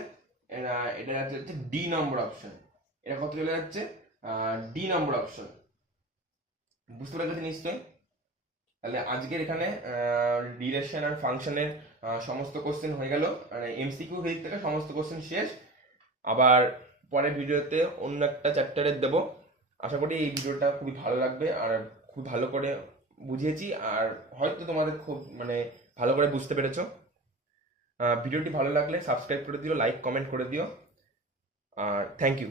এটা যাচ্ছে ডি নম্বর অপশন। এটা কত চলে যাচ্ছে, ডি নম্বর অপশন। বুঝতে পেরেছি নিশ্চয়ই? তাহলে আজকের এখানে রিলেশন আর ফাংশনের সমস্ত কোশ্চেন হয়ে গেল, মানে এমসিকিউ দিক থেকে সমস্ত কোশ্চেন শেষ। আবার পরের ভিডিওতে অন্য একটা চ্যাপ্টারের দেবো। আশা করি এই ভিডিওটা খুবই ভালো লাগবে আর খুব ভালো করে বুঝিয়েছি, আর হয়তো তোমাদের খুব মানে ভালো করে বুঝতে পেরেছো। ভিডিওটি ভালো লাগলে সাবস্ক্রাইব করে দিও, লাইক কমেন্ট করে দিও, আর থ্যাংক ইউ।